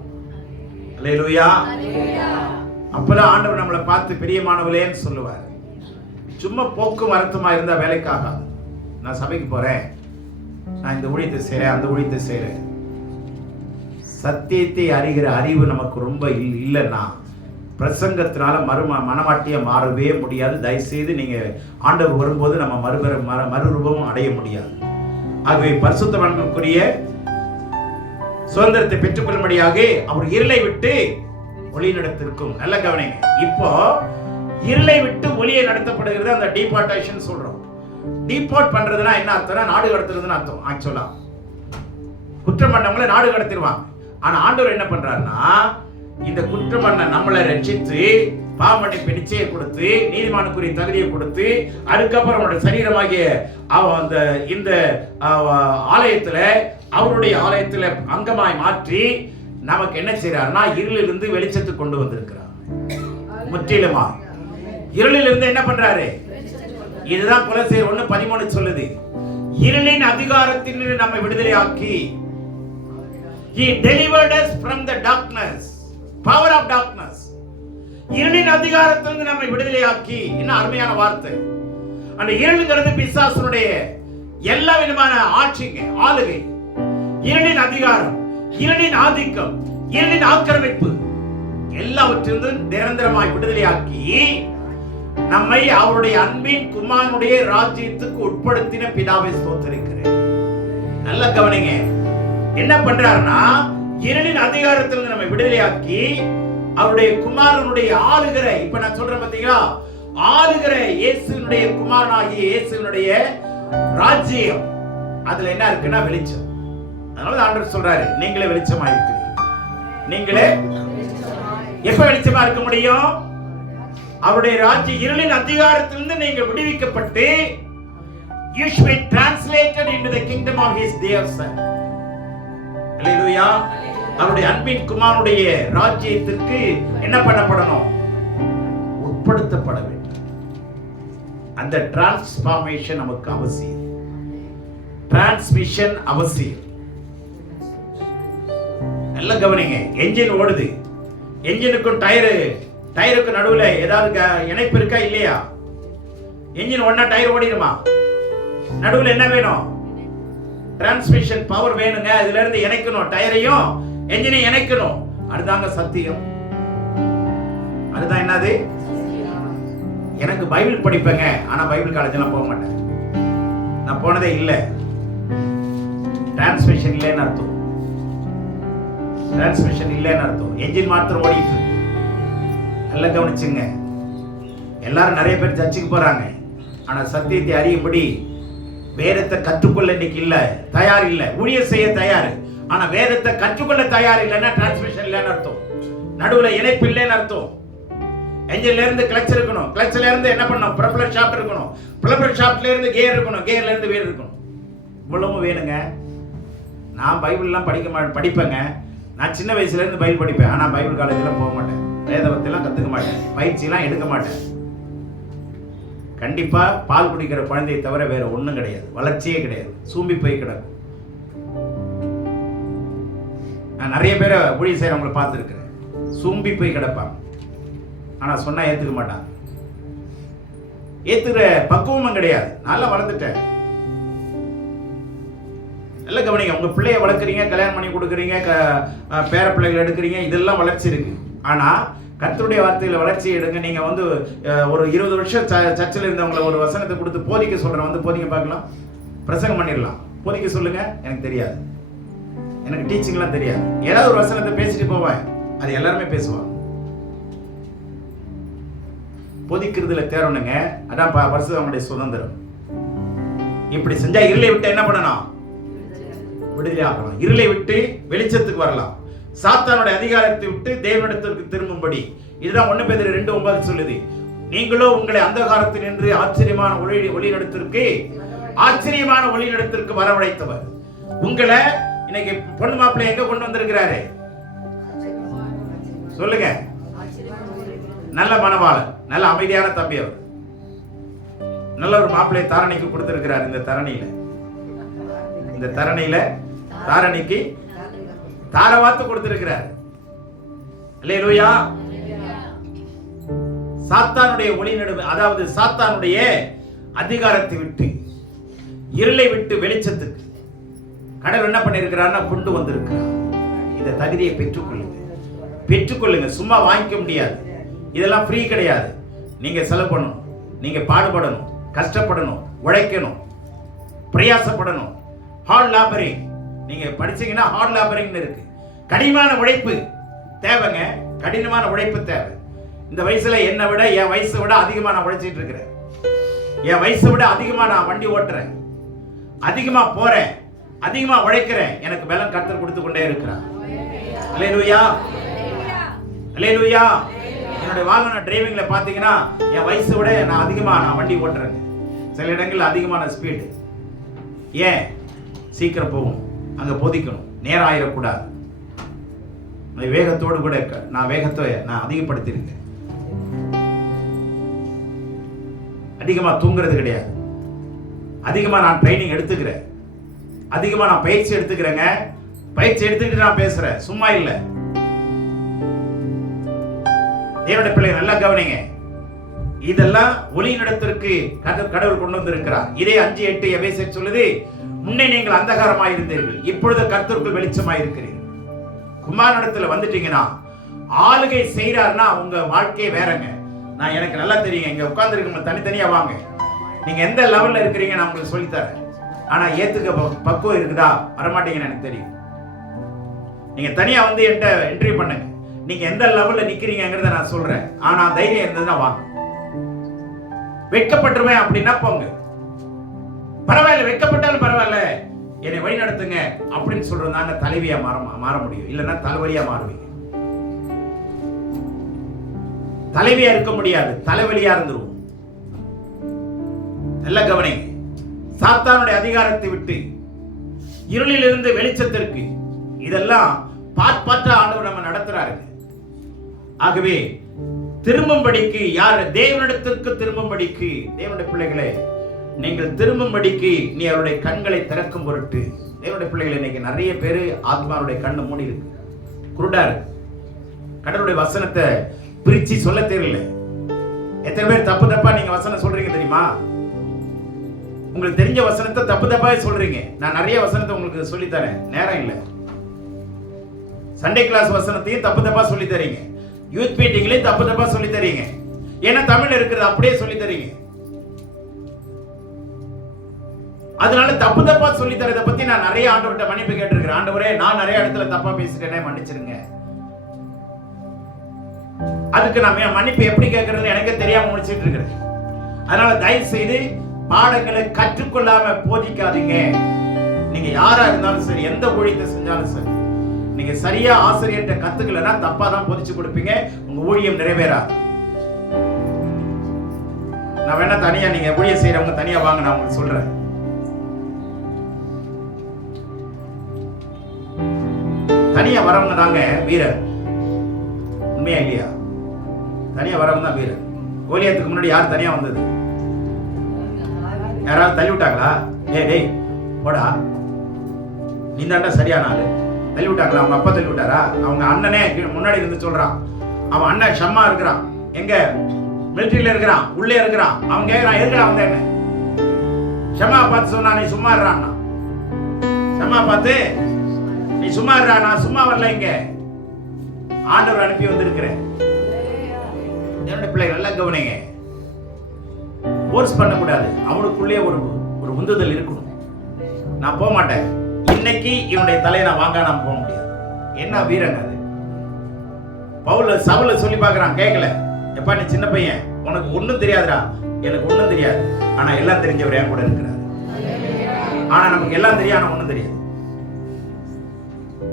அல்லேலூயா. அப்பதான் ஆண்டவர் நம்மளை பார்த்து பிரியமானவளேன்னு சொல்லுவார். சும்மா போக்கும் வரத்துமா இருந்தா வேலைக்காக. நான் சபைக்கு போறேன், நான் இந்த ஊழியத்தை செய்றேன், அந்த ஊழியத்தை செய்றேன். சத்தியத்தை அறிகிற அறிவு நமக்கு ரொம்ப இல்லைன்னா பிரசங்கத்தினால மனவாட்டிய மாறவே முடியாது. தயவுசெய்து நீங்க ஆண்டவர் வரும்போது நம்ம மறுரூபமும் அடைய முடியாது. ஆகவே பரிசுத்தவான்களுக்குரிய சுதந்திரத்தை பெற்றுக்கொள்ளும்படியாக அவர் இருளை விட்டு ஒளி நடத்திருக்கும். நல்ல கவனிங்க. இப்போ இருளை விட்டு ஒளியை நடத்தப்படுகிறது அந்த டீபார்டேஷன் சொல்றோம். டீபார்ட் பண்றதுன்னா என்ன அர்த்தம்னா நாடு கடத்துறதுன்னு அர்த்தம். ஆக்சுவலா குற்றம் பண்ணவங்கள நாடு கடத்திடுவாங்க. ஆனா ஆண்டவர் என்ன பண்றாருன்னா, இந்த குற்றம் பண்ண நம்மளை ரட்சித்து பாவமன்னிப்பு நிச்சயம் கொடுத்து நீதிமானுக்குரிய தகுதியை கொடுத்து அதுக்கப்புறம் அவருடைய சரீரமாகிய இந்த ஆலயத்துல அவருடைய ஆலயத்துல அங்கமாய் மாற்றி நமக்கு என்ன செய்யறாருன்னா இருளிலிருந்து வெளிச்சத்துக்கு கொண்டு வந்திருக்கிறார். முற்றிலுமா இருளிலிருந்து என்ன பண்றாரு? இதுதான் கொலோசியர் 1:13 சொல்லுது. இருளின் அதிகாரத்தில் நம்மை விடுதலையாக்கி He delivered us from the darkness, power of darkness. இருளின் அதிகாரத்திலிருந்து நம்மை விடுதலையாக்கி. என்ன அருமையான வார்த்தை. அந்த இருளுங்கிறது பிசாசுடைய எல்லா விதமான ஆட்சிங்க, ஆளுகை, இருளின் அதிகாரம், இருளின் ஆதிக்கம், இருளின் ஆக்கிரமிப்பு எல்லாவற்றிலிருந்தும் நிரந்தரமாய் விடுதலையாக்கி நம்மை அவருடைய அன்பின் குமாரனுடைய ராஜ்யத்துக்கு உட்படுத்தின பிதாவை ஸ்தோத்திரிக்கிறேன். நல்ல கவனிங்க. என்ன பண்றாருன்னா இருளின் அதிகாரத்திலிருந்து நம்மை விடுதலையாக்கி அவருடைய குமாரனுடைய ஆளுகிற, இப்ப நான் சொல்றேன் பாத்தீங்களா, ஆளுகிற இயேசுனுடைய குமாரனாகிய இயேசுனுடைய ராஜ்யம், அதுல என்ன இருக்குன்னா வெளிச்சம். அதனால ஆண்டவர் சொல்றாரு, நீங்களே வெளிச்சமா இருக்கிறீங்க. நீங்களே எப்ப வெளிச்சமா இருக்க முடியும்? அவருடைய ராஜ்ய இருளின் அதிகாரத்திலிருந்து நீங்கள் விடுவிக்கப்பட்டு you should be translated into the kingdom of his dear son. அல்லேலூயா. அவருடைய அன்பின் குமாரனுடைய ராஜ்யத்திற்கு என்ன பண்ணப்படணும்? உட்படுத்தப்பட வேண்டும். அந்த டிரான்ஸ்ஃபார்மேஷன் நமக்கு அவசியம். டிரான்ஸ்மிஷன் அவசியம். நல்ல கவனிங்க. என்ஜின் ஓடுது. என்ஜினுக்கும் டயருக்கு நடுவுல ஏதாவது இணைப்பு இருக்கா இல்லையா? என்ஜின் ஒண்ணா டயர் ஓடிடுமா? நடுவுல என்ன வேணும்? டிரான்ஸ்மிஷன் பவர் வேணுங்க. அதுல இருந்து இணைக்கணும், டயரையும் என்ஜினையும் இணைக்கணும். அதுதாங்க சத்தியம். அதுதான் என்னது? எனக்கு பைபிள் படிப்பேங்க, ஆனா பைபிள் காலேஜ்லாம் போக மாட்டேன். நான் போனதே இல்லை. டிரான்ஸ்மிஷன் இல்லைன்னு அர்த்தம். டிரான்ஸ்மிஷன் இல்லைன்னு அர்த்தம். என்ஜின் மாத்திரம் ஓடிட்டு இருக்கு. நல்லா கவனிச்சுங்க. எல்லாரும் நிறைய பேர் சர்ச்சுக்கு போறாங்க, ஆனா சத்தியத்தை அறியும்படி வேதத்தை கற்றுக்கொள்ள இன்னைக்கு இல்ல, தயார் இல்ல. ஊழியம் செய்ய தயார், ஆனா வேதத்தை கற்றுக்கொள்ள தயார் இல்லைன்னா டிரான்ஸ்மிஷன் இல்லைன்னு அர்த்தம். நடுவுல இணைப்பு இல்லைன்னு அர்த்தம். என்ஜின்ல இருந்து கிளட்ச் இருக்கணும், கிளட்ச்ல இருந்து என்ன பண்ணணும்? ப்ரொபல்லர் ஷாஃப்ட் இருக்கணும், ப்ரொபல்லர் ஷாஃப்ட்ல இருந்து கியர் இருக்கணும், கியர்ல இருந்து வீல் இருக்கணும். இவ்வளவு வேணுங்க. நான் பைபிள்லாம் படிப்பேங்க. நான் சின்ன வயசுல இருந்து பைபிள் படிப்பேன், ஆனா பைபிள் காலேஜ்ல போக மாட்டேன். வேதவத்தையெல்லாம் கத்துக்க மாட்டேன், பயிற்சியெல்லாம் எடுக்க மாட்டேன். கண்டிப்பா பால் குடிக்கிற குழந்தையை தவிர வேற ஒண்ணும் கிடையாது, வளர்ச்சியே கிடையாது, சூம்பி போய் கிடக்கும். நான் நிறைய பேரை ஊழிய செய்யறவங்களை பார்த்துருக்கிறேன், சூம்பி போய் கிடப்பாங்க. ஆனா சொன்னா ஏத்துக்க மாட்டாங்க. ஏத்துக்கிற பக்குவமும் கிடையாது. நல்லா வளர்ந்துட்டேன். நல்ல கவனிங்க. உங்க பிள்ளைய வளர்க்குறீங்க, கல்யாணம் பண்ணி கொடுக்குறீங்க, பேர பிள்ளைகள் எடுக்கிறீங்க, இதெல்லாம் வளர்ச்சி இருக்கு. ஆனா கர்த்தருடைய வார்த்தையில வளர்ச்சி எடுங்க. நீங்க வந்து ஒரு 20 வருஷம் சர்ச்சில் இருந்தவங்களை ஒரு வசனத்தை கொடுத்து போதிக்க சொல்றேன், வந்து போதிக்க பார்க்கலாம், பிரசங்கம் பண்ணிடலாம். போதிக்க சொல்லுங்க, எனக்கு தெரியாது, எனக்கு டீச்சிங்லாம் தெரியாது. ஏதாவது ஒரு வசனத்தை பேசிட்டு போவேன், அது எல்லாருமே பேசுவாங்க. போதிக்கிறதுல தேரணுங்க, அதான் பரிசுத்தவான்களுடைய சுதந்திரம். இப்படி செஞ்சா இருளை விட்டு என்ன பண்ணணும்? விடுதலை ஆகலாம். இருளை விட்டு வெளிச்சத்துக்கு வரலாம். சாத்தானுடைய அதிகாரத்தை விட்டு தேவனிடத்திற்கு திரும்பும்படி. இதுதான் 1 பேதுரு 2:9 சொல்லுது. நீங்களோ உங்களை அந்தகாரத்தில் நின்று ஆச்சரியமான ஒளிநடத்திற்கு வரவழைத்தவர். உங்களை இன்னைக்கு பொண்ணு மாப்பிள்ளை எங்க கொண்டு வந்திருக்கிறாரு சொல்லுங்க? நல்ல மனவாளன், நல்ல அமைதியான தம்பி, அவர் நல்ல ஒரு மாப்பிள்ளை தாரணிக்கு கொடுத்திருக்கிறார். இந்த தரணியில தாரணிக்கு தாரவாத்து கொடுத்திருக்கிறார். அல்லேலூயா. சாத்தானுடைய ஒளிநடுவு, அதாவது சாத்தானுடைய அதிகாரத்தை விட்டு இருளை விட்டு வெளிச்சத்துக்கு கடவுள் என்ன பண்ணிருக்கிறார்னா கொண்டு வந்திருக்கிறார். இந்த தகுதியை பெற்றுக்கொள்ளுங்க. சும்மா வாங்கிக்க முடியாது. இதெல்லாம் ஃப்ரீ கிடையாது. நீங்க செலவு பண்ணணும், நீங்க பாடுபடணும், கஷ்டப்படணும், உழைக்கணும், பிரயாசப்படணும். ஹார்ட் லேபரிங், நீங்க படிச்சீங்கன்னா ஹார்ட் லேபரிங் இருக்கு. கடினமான உழைப்பு தேவைங்க, கடினமான உழைப்பு தேவை. இந்த வயசுல என்னை விட, என் வயசை விட அதிகமா நான் உழைச்சிட்டு இருக்கிறேன். என் வயசை விட அதிகமா நான் வண்டி ஓட்டுறேன், அதிகமா போறேன், அதிகமா உழைக்கிறேன். எனக்கு பலன் கர்த்தர் கொடுத்து கொண்டே இருக்கிறார். அல்லேலூயா, அல்லேலூயா. என்னுடைய வாகன டிரைவிங்ல பாத்தீங்கன்னா என் வயசை விட நான் அதிகமா வண்டி ஓட்டுறேன். சில இடங்கள்ல அதிகமான ஸ்பீடு. ஏன்? சீக்கிரம் போகும், அங்க போதிக்கணும், நேரம் ஆயிடக்கூடாது. வேகத்தோடு கூட நான் வேகத்தை அதிகப்படுத்திருக்கேன். அதிகமா தூங்குறது கிடையாது. அதிகமா நான் ட்ரைனிங் எடுத்துக்கிறேன், அதிகமா நான் பயிற்சி எடுத்துக்கிறேங்க. பயிற்சி எடுத்துக்கிட்டு நான் பேசுறேன், சும்மா இல்லை. தேவனுடைய பிள்ளை நல்லா கவனிங்க. இதெல்லாம் ஒளி நடத்திற்கு கடவுள் கொண்டு வந்திருக்கிறார். இதே 5:8 எபேசியர் சொல்லுது, முன்னே நீங்கள் அந்தகாரமாயிருந்தீர்கள், இப்பொழுது கர்த்தருக்குள் வெளிச்சமாயிருக்கிறீர்கள். குமாரனிடத்துல வந்துட்டீங்கன்னா, ஆளுகை செய்யறாருன்னா உங்க வாழ்க்கையே வேறங்க. நான் எனக்கு நல்லா தெரியுங்க. இங்க உட்கார்ந்துருக்கவங்க தனித்தனியா வாங்க, நீங்க எந்த லெவல்ல இருக்கிறீங்க நான் உங்களுக்கு சொல்லித்தரேன். ஆனா ஏத்துக்க பக்குவம் இருக்குதா வரமாட்டீங்கன்னு எனக்கு தெரியும். நீங்க தனியா வந்து என்கிட்ட என்ட்ரி பண்ணுங்க, நீங்க எந்த லெவல்ல நிக்கிறீங்கிறத நான் சொல்றேன். ஆனா தைரியம் இருந்ததுன்னா வாங்க. வெட்கப்பட்டுருவேன் அப்படின்னா போங்க, பரவாயில்ல, வெட்கப்பட்டாலும் பரவாயில்ல, என்னை வழி நடத்துங்க அப்படின்னு சொல்றதாங்க தலைவியா மாற முடியும். இல்லைன்னா தலைவலியா மாறுவீங்க. தலைவியா இருக்க முடியாது, தலைவலியா இருந்துருவோம். நல்ல கவனிங்க. சாத்தானுடைய அதிகாரத்தை விட்டு இருளிலிருந்து வெளிச்சத்திற்கு, இதெல்லாம் பார்ப்பாற்ற ஆண்டவர் நம்ம நடத்துறாரு. ஆகவே திரும்பும்படிக்கு, யார்? தேவனிடத்திற்கு திரும்பும்படிக்கு. தேவனுடைய பிள்ளைகளே, நீங்கள் திரும்பும்படிக்கு நீ அவருடைய கண்களை திறக்கும் பொருட்டு. தேவனுடைய பிள்ளைகளை, இன்னைக்கு நிறைய பேர் ஆத்மாவுடைய கண்ணு மூடி இருக்கு, குருடா இருக்கு. கடவுளுடைய வசனத்தை பிரிச்சு சொல்ல தெரியல. எத்தனை பேர் தப்பா நீங்க வசனம் சொல்றீங்க தெரியுமா? உங்களுக்கு தெரிஞ்ச வசனத்தை தப்பா சொல்றீங்க. நான் நிறைய வசனத்தை உங்களுக்கு சொல்லி தரேன், நேரம் இல்லை. சண்டே கிளாஸ் வசனத்தையும் தப்பா சொல்லி தரீங்க, யூத் மீட்டிங்லயும் தப்பா சொல்லி தரீங்க. ஏன்னா தமிழ் இருக்கிறது அப்படியே சொல்லி தரீங்க. அதனால தப்பா சொல்லி தரதை பத்தி நான் நிறைய ஆண்டவர்கிட்ட மன்னிப்பு கேட்டிருக்கிறேன். ஆண்டவரே, நான் நிறைய இடத்துல தப்பா பேசிட்டேனே, மன்னிச்சிருங்க. அதுக்கு நான் மன்னிப்பு எப்படி கேட்கறது எனக்கே தெரியாம முடிச்சிட்டு இருக்கிறேன். அதனால தயவு செய்து பாடங்களை கற்றுக்கொள்ளாம போதிக்காதீங்க. நீங்க யாரா இருந்தாலும் சரி, எந்த ஊழியத்தை செஞ்சாலும் சரி, நீங்க சரியா ஆசிரியர்கிட்ட கத்துக்கலன்னா தப்பா தான் போதிச்சு கொடுப்பீங்க, உங்க ஊழியம் நிறைவேறாது. நான் வேணா தனியா, நீங்க ஊழியம் செய்யறவங்க தனியா வாங்க, நான் உங்களுக்கு சொல்றேன். தனியா வரவங்க தாங்க வீரர். உண்மையா இல்லையா? தனியா வரவங்க தான் வீரர். கோலியாத்துக்கு முன்னாடி யார் தனியா வந்தது? யாராவது தள்ளி விட்டாங்களா? டேய் போடா, நீ தாண்டா சரியான ஆளு. தள்ளி விட்டாங்களா? அவங்க அப்பா தள்ளி விட்டாரா? அவங்க அண்ணனே முன்னாடி இருந்து சொல்றான். அவன் அண்ணன் ஷம்மா இருக்கிறான், எங்க மிலிட்டரியில இருக்கிறான், உள்ளே இருக்கிறான். அவன் கேட்கிறான், எதுக்குடா வந்த என்ன? ஷம்மா பார்த்து சொன்னா, நீ சும்மா இருறான். ஷம்மா பார்த்து, நீ சும்மா இருறா, நான் சும்மா வரல, இங்க ஆண்டவர் அனுப்பி வந்திருக்கிறேன். என்னுடைய பிள்ளைகள் நல்லா கவனிங்க, ஃபோர்ஸ் பண்ணக்கூடாது. அவனுக்குள்ளே ஒரு உந்துதல் இருக்கணும். நான் போக மாட்டேன், இன்னைக்கு இவனுடைய தலையை நான் வாங்க நான் போக முடியாது. என்ன வீரங்க அது. சவுல சொல்லி பார்க்கறான், கேட்கல. எப்பா நீ சின்ன பையன், உனக்கு ஒண்ணும் தெரியாதுடா. எனக்கு ஒண்ணும் தெரியாது, ஆனா எல்லாம் தெரிஞ்சவர் என் கூட இருக்கிறார். ஆனா நமக்கு எல்லாம் தெரியும், ஆனா ஒண்ணும் தெரியாது.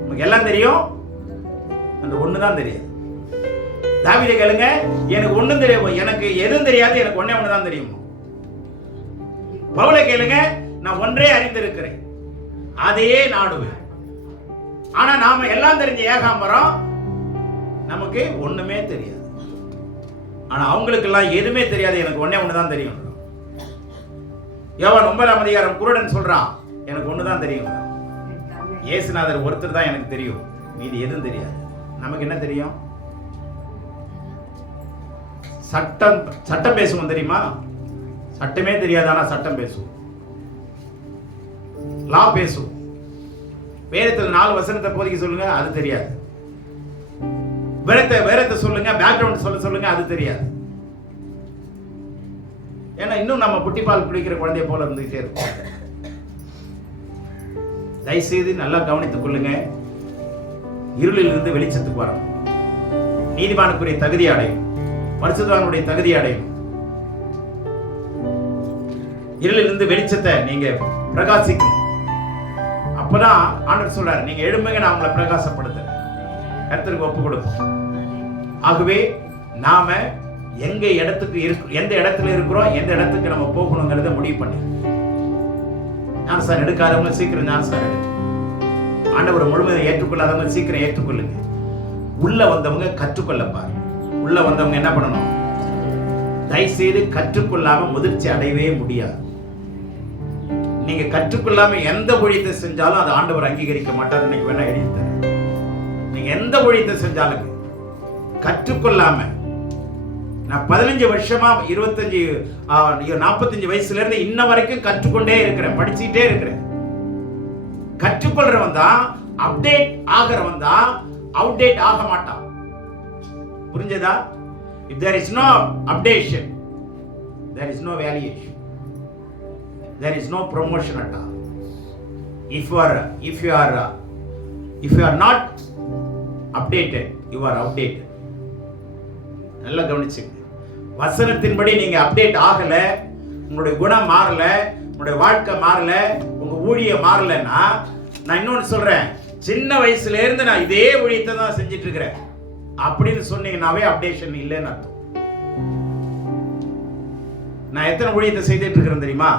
நமக்கு எல்லாம் தெரியும், அந்த ஒண்ணுதான் தெரியாது. தாவீதை கேளுங்க, எனக்கு ஒண்ணும் தெரியும், எனக்கு எதுவும் தெரியாது, எனக்கு ஒண்ணே ஒண்ணுதான் தெரியும். பவுலை கேளுங்க, நான் ஒன்றே அறிந்திருக்கிறேன், அதையே நாடுவேன். ஆனா நாம எல்லாம் தெரிஞ்ச ஏகாம்பரம், நமக்கு ஒண்ணுமே தெரியாது. ஆனா அவங்களுக்கு எல்லாம் எதுவுமே தெரியாது, எனக்கு ஒண்ணே ஒண்ணுதான் தெரியும். யோவான் 9ஆம் அதிகாரம் குருடன் சொல்றான், எனக்கு ஒண்ணுதான் தெரியும். இயேசுநாதர் ஒருத்தர் தான் எனக்கு தெரியும், மீதி எதுவும் தெரியாது. நமக்கு என்ன தெரியும்? சட்டம் பேசுவோம் தெரியுமா? சட்டமே தெரியாது, ஆனா சட்டம் பேசுவோம். லா பேசுவோம். வேதத்தில் 4 வசனத்தை போதிக்க சொல்லுங்க, அது தெரியாது. வேறத்தை சொல்லுங்க, பேக்ரவுண்ட் சொல்லுங்க, அது தெரியாது. ஏன்னா இன்னும் நம்ம புட்டிப்பால் குடிக்கிற குழந்தைய போல இருந்துகிட்டே இருக்கும். தயவுசெய்து நல்லா கவனித்துக் கொள்ளுங்க. இருளில் இருந்து வெளிச்சத்துக்கு வரணும். நீதிமானுக்குரிய தகுதி அடையும், பரிசுத்தவானுடைய தகுதி அடையும். இருளிலிருந்து வெளிச்சத்தை நீங்க பிரகாசிக்கணும். அப்பதான் ஆண்டவர் சொல்றாரு, நீங்க எழும்புங்க, நான் உங்களை பிரகாசப்படுத்துறேன். கர்த்தருக்கு ஒப்பு கொடுப்போம். ஆகவே நாம எந்த இடத்துல இருக்கிறோம், எந்த இடத்துக்கு நம்ம போகணுங்கிறத முடிவு பண்ணி, ஞானஸ்நானம் எடுக்காதவங்க சீக்கிரம் ஞானஸ்நானம் எடுங்க. ஆண்டவரை முழுமையை ஏற்றுக்கொள்ளாதவங்க சீக்கிரம் ஏற்றுக்கொள்ளுங்க. உள்ள வந்தவங்க கற்றுக்கொள்ள பாரு. உள்ள வந்தவங்க என்ன பண்ணணும்? தயவுசெய்து கற்றுக்கொள்ளாம முதிர்ச்சி அடையவே முடியாது. நீங்க கற்றுக்கொள்ளாம எந்த ஊழியத்தை செஞ்சாலும் அதை ஆண்டவர் அங்கீகரிக்க மாட்டார். இன்னைக்கு வேணா எழுதி தரேன். நீங்க எந்த ஊழியத்தை செஞ்சாலும் கற்றுக்கொள்ளாம, நான் 15 வருஷமா 45 வயசுல இருந்து இன்ன வரைக்கும் கற்றுக்கொண்டே இருக்கிறேன், படிச்சுட்டே இருக்கிறேன். கற்றுக்கொள்றவன் தான் அப்டேட் ஆகிறவன் தான் அவுடேட் ஆக மாட்டான். புரிஞ்சதா? if there is no updation, there is no valuation, there is no promotion at all. If you are not updated, you are outdated. நல்லா கவனிச்சுங்க. வசனத்தின்படி நீங்க அப்டேட் ஆகல, உங்களுடைய குணம் மாறல, உங்களுடைய வாழ்க்கை மாறல, உங்க ஊழியம் மாறலன்னா, நான் இன்னொன்னு சொல்றேன், சின்ன வயசுல இருந்து நான் இதே ஊழியத்தை தான் செஞ்சிட்டு இருக்கிறேன் அப்படின்னு சொன்னீங்கன்னாவே அப்டேஷன் இல்லைன்னு அர்த்தம். நான் எத்தனை ஊழியத்தை செய்துட்டு இருக்கிறேன் தெரியுமா?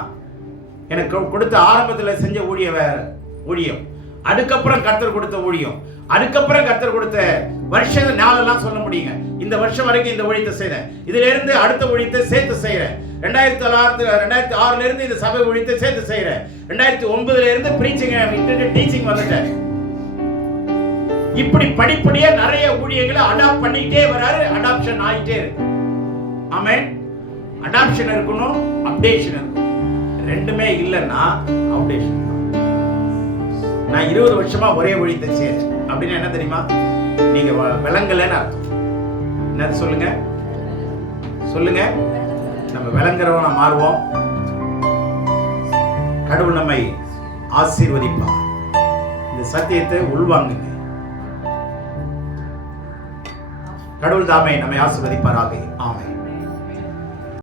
எனக்கு கொடுத்த ஆரம்பத்தில் செஞ்ச ஊழியம், அதுக்கப்புறம் கர்த்தர் கொடுத்த ஊழியம், அதுக்கப்புறம் கர்த்தர் கொடுத்த வருஷ நாளெல்லாம் சொல்ல முடியுங்க. இந்த வருஷம் வரைக்கும் இந்த ஊழியத்தை செய்றேன், இதுல இருந்து அடுத்த ஊழியத்தை சேர்த்து செய்யறேன். 2006 இருந்து இந்த சபை ஊழியத்தை சேர்த்து செய்யறேன். 2009 இருந்து பிரீச்சிங் விட்டுட்டு டீச்சிங் வந்துட்டேன். இப்படி படிப்படியா நிறைய ஊழியங்களை அடாப்ட் பண்ணிட்டே வராரு. அடாப்ஷன் ஆயிட்டே இருக்கு. ஆமென். அடாப்ஷன் இருக்கணும், அப்டேஷன் இருக்கணும். ரெண்டுமே இல்லைன்னா அப்டேஷன். நான் 20 வருஷமா ஒரே ஊழியத்தை செய்றேன் அப்படின்னா என்ன தெரியுமா? நீங்க விளங்கலன்னு அர்த்தம். என்ன சொல்லுங்க? நம்ம விளங்குறவனா மாறுவோம். கடவுள் நம்மை ஆசீர்வதிப்பார். இந்த சத்தியத்தை உள்வாங்குங்க. கடவுள் தாமே நம்மை ஆசீர்வதிப்பாராக. ஆமென்.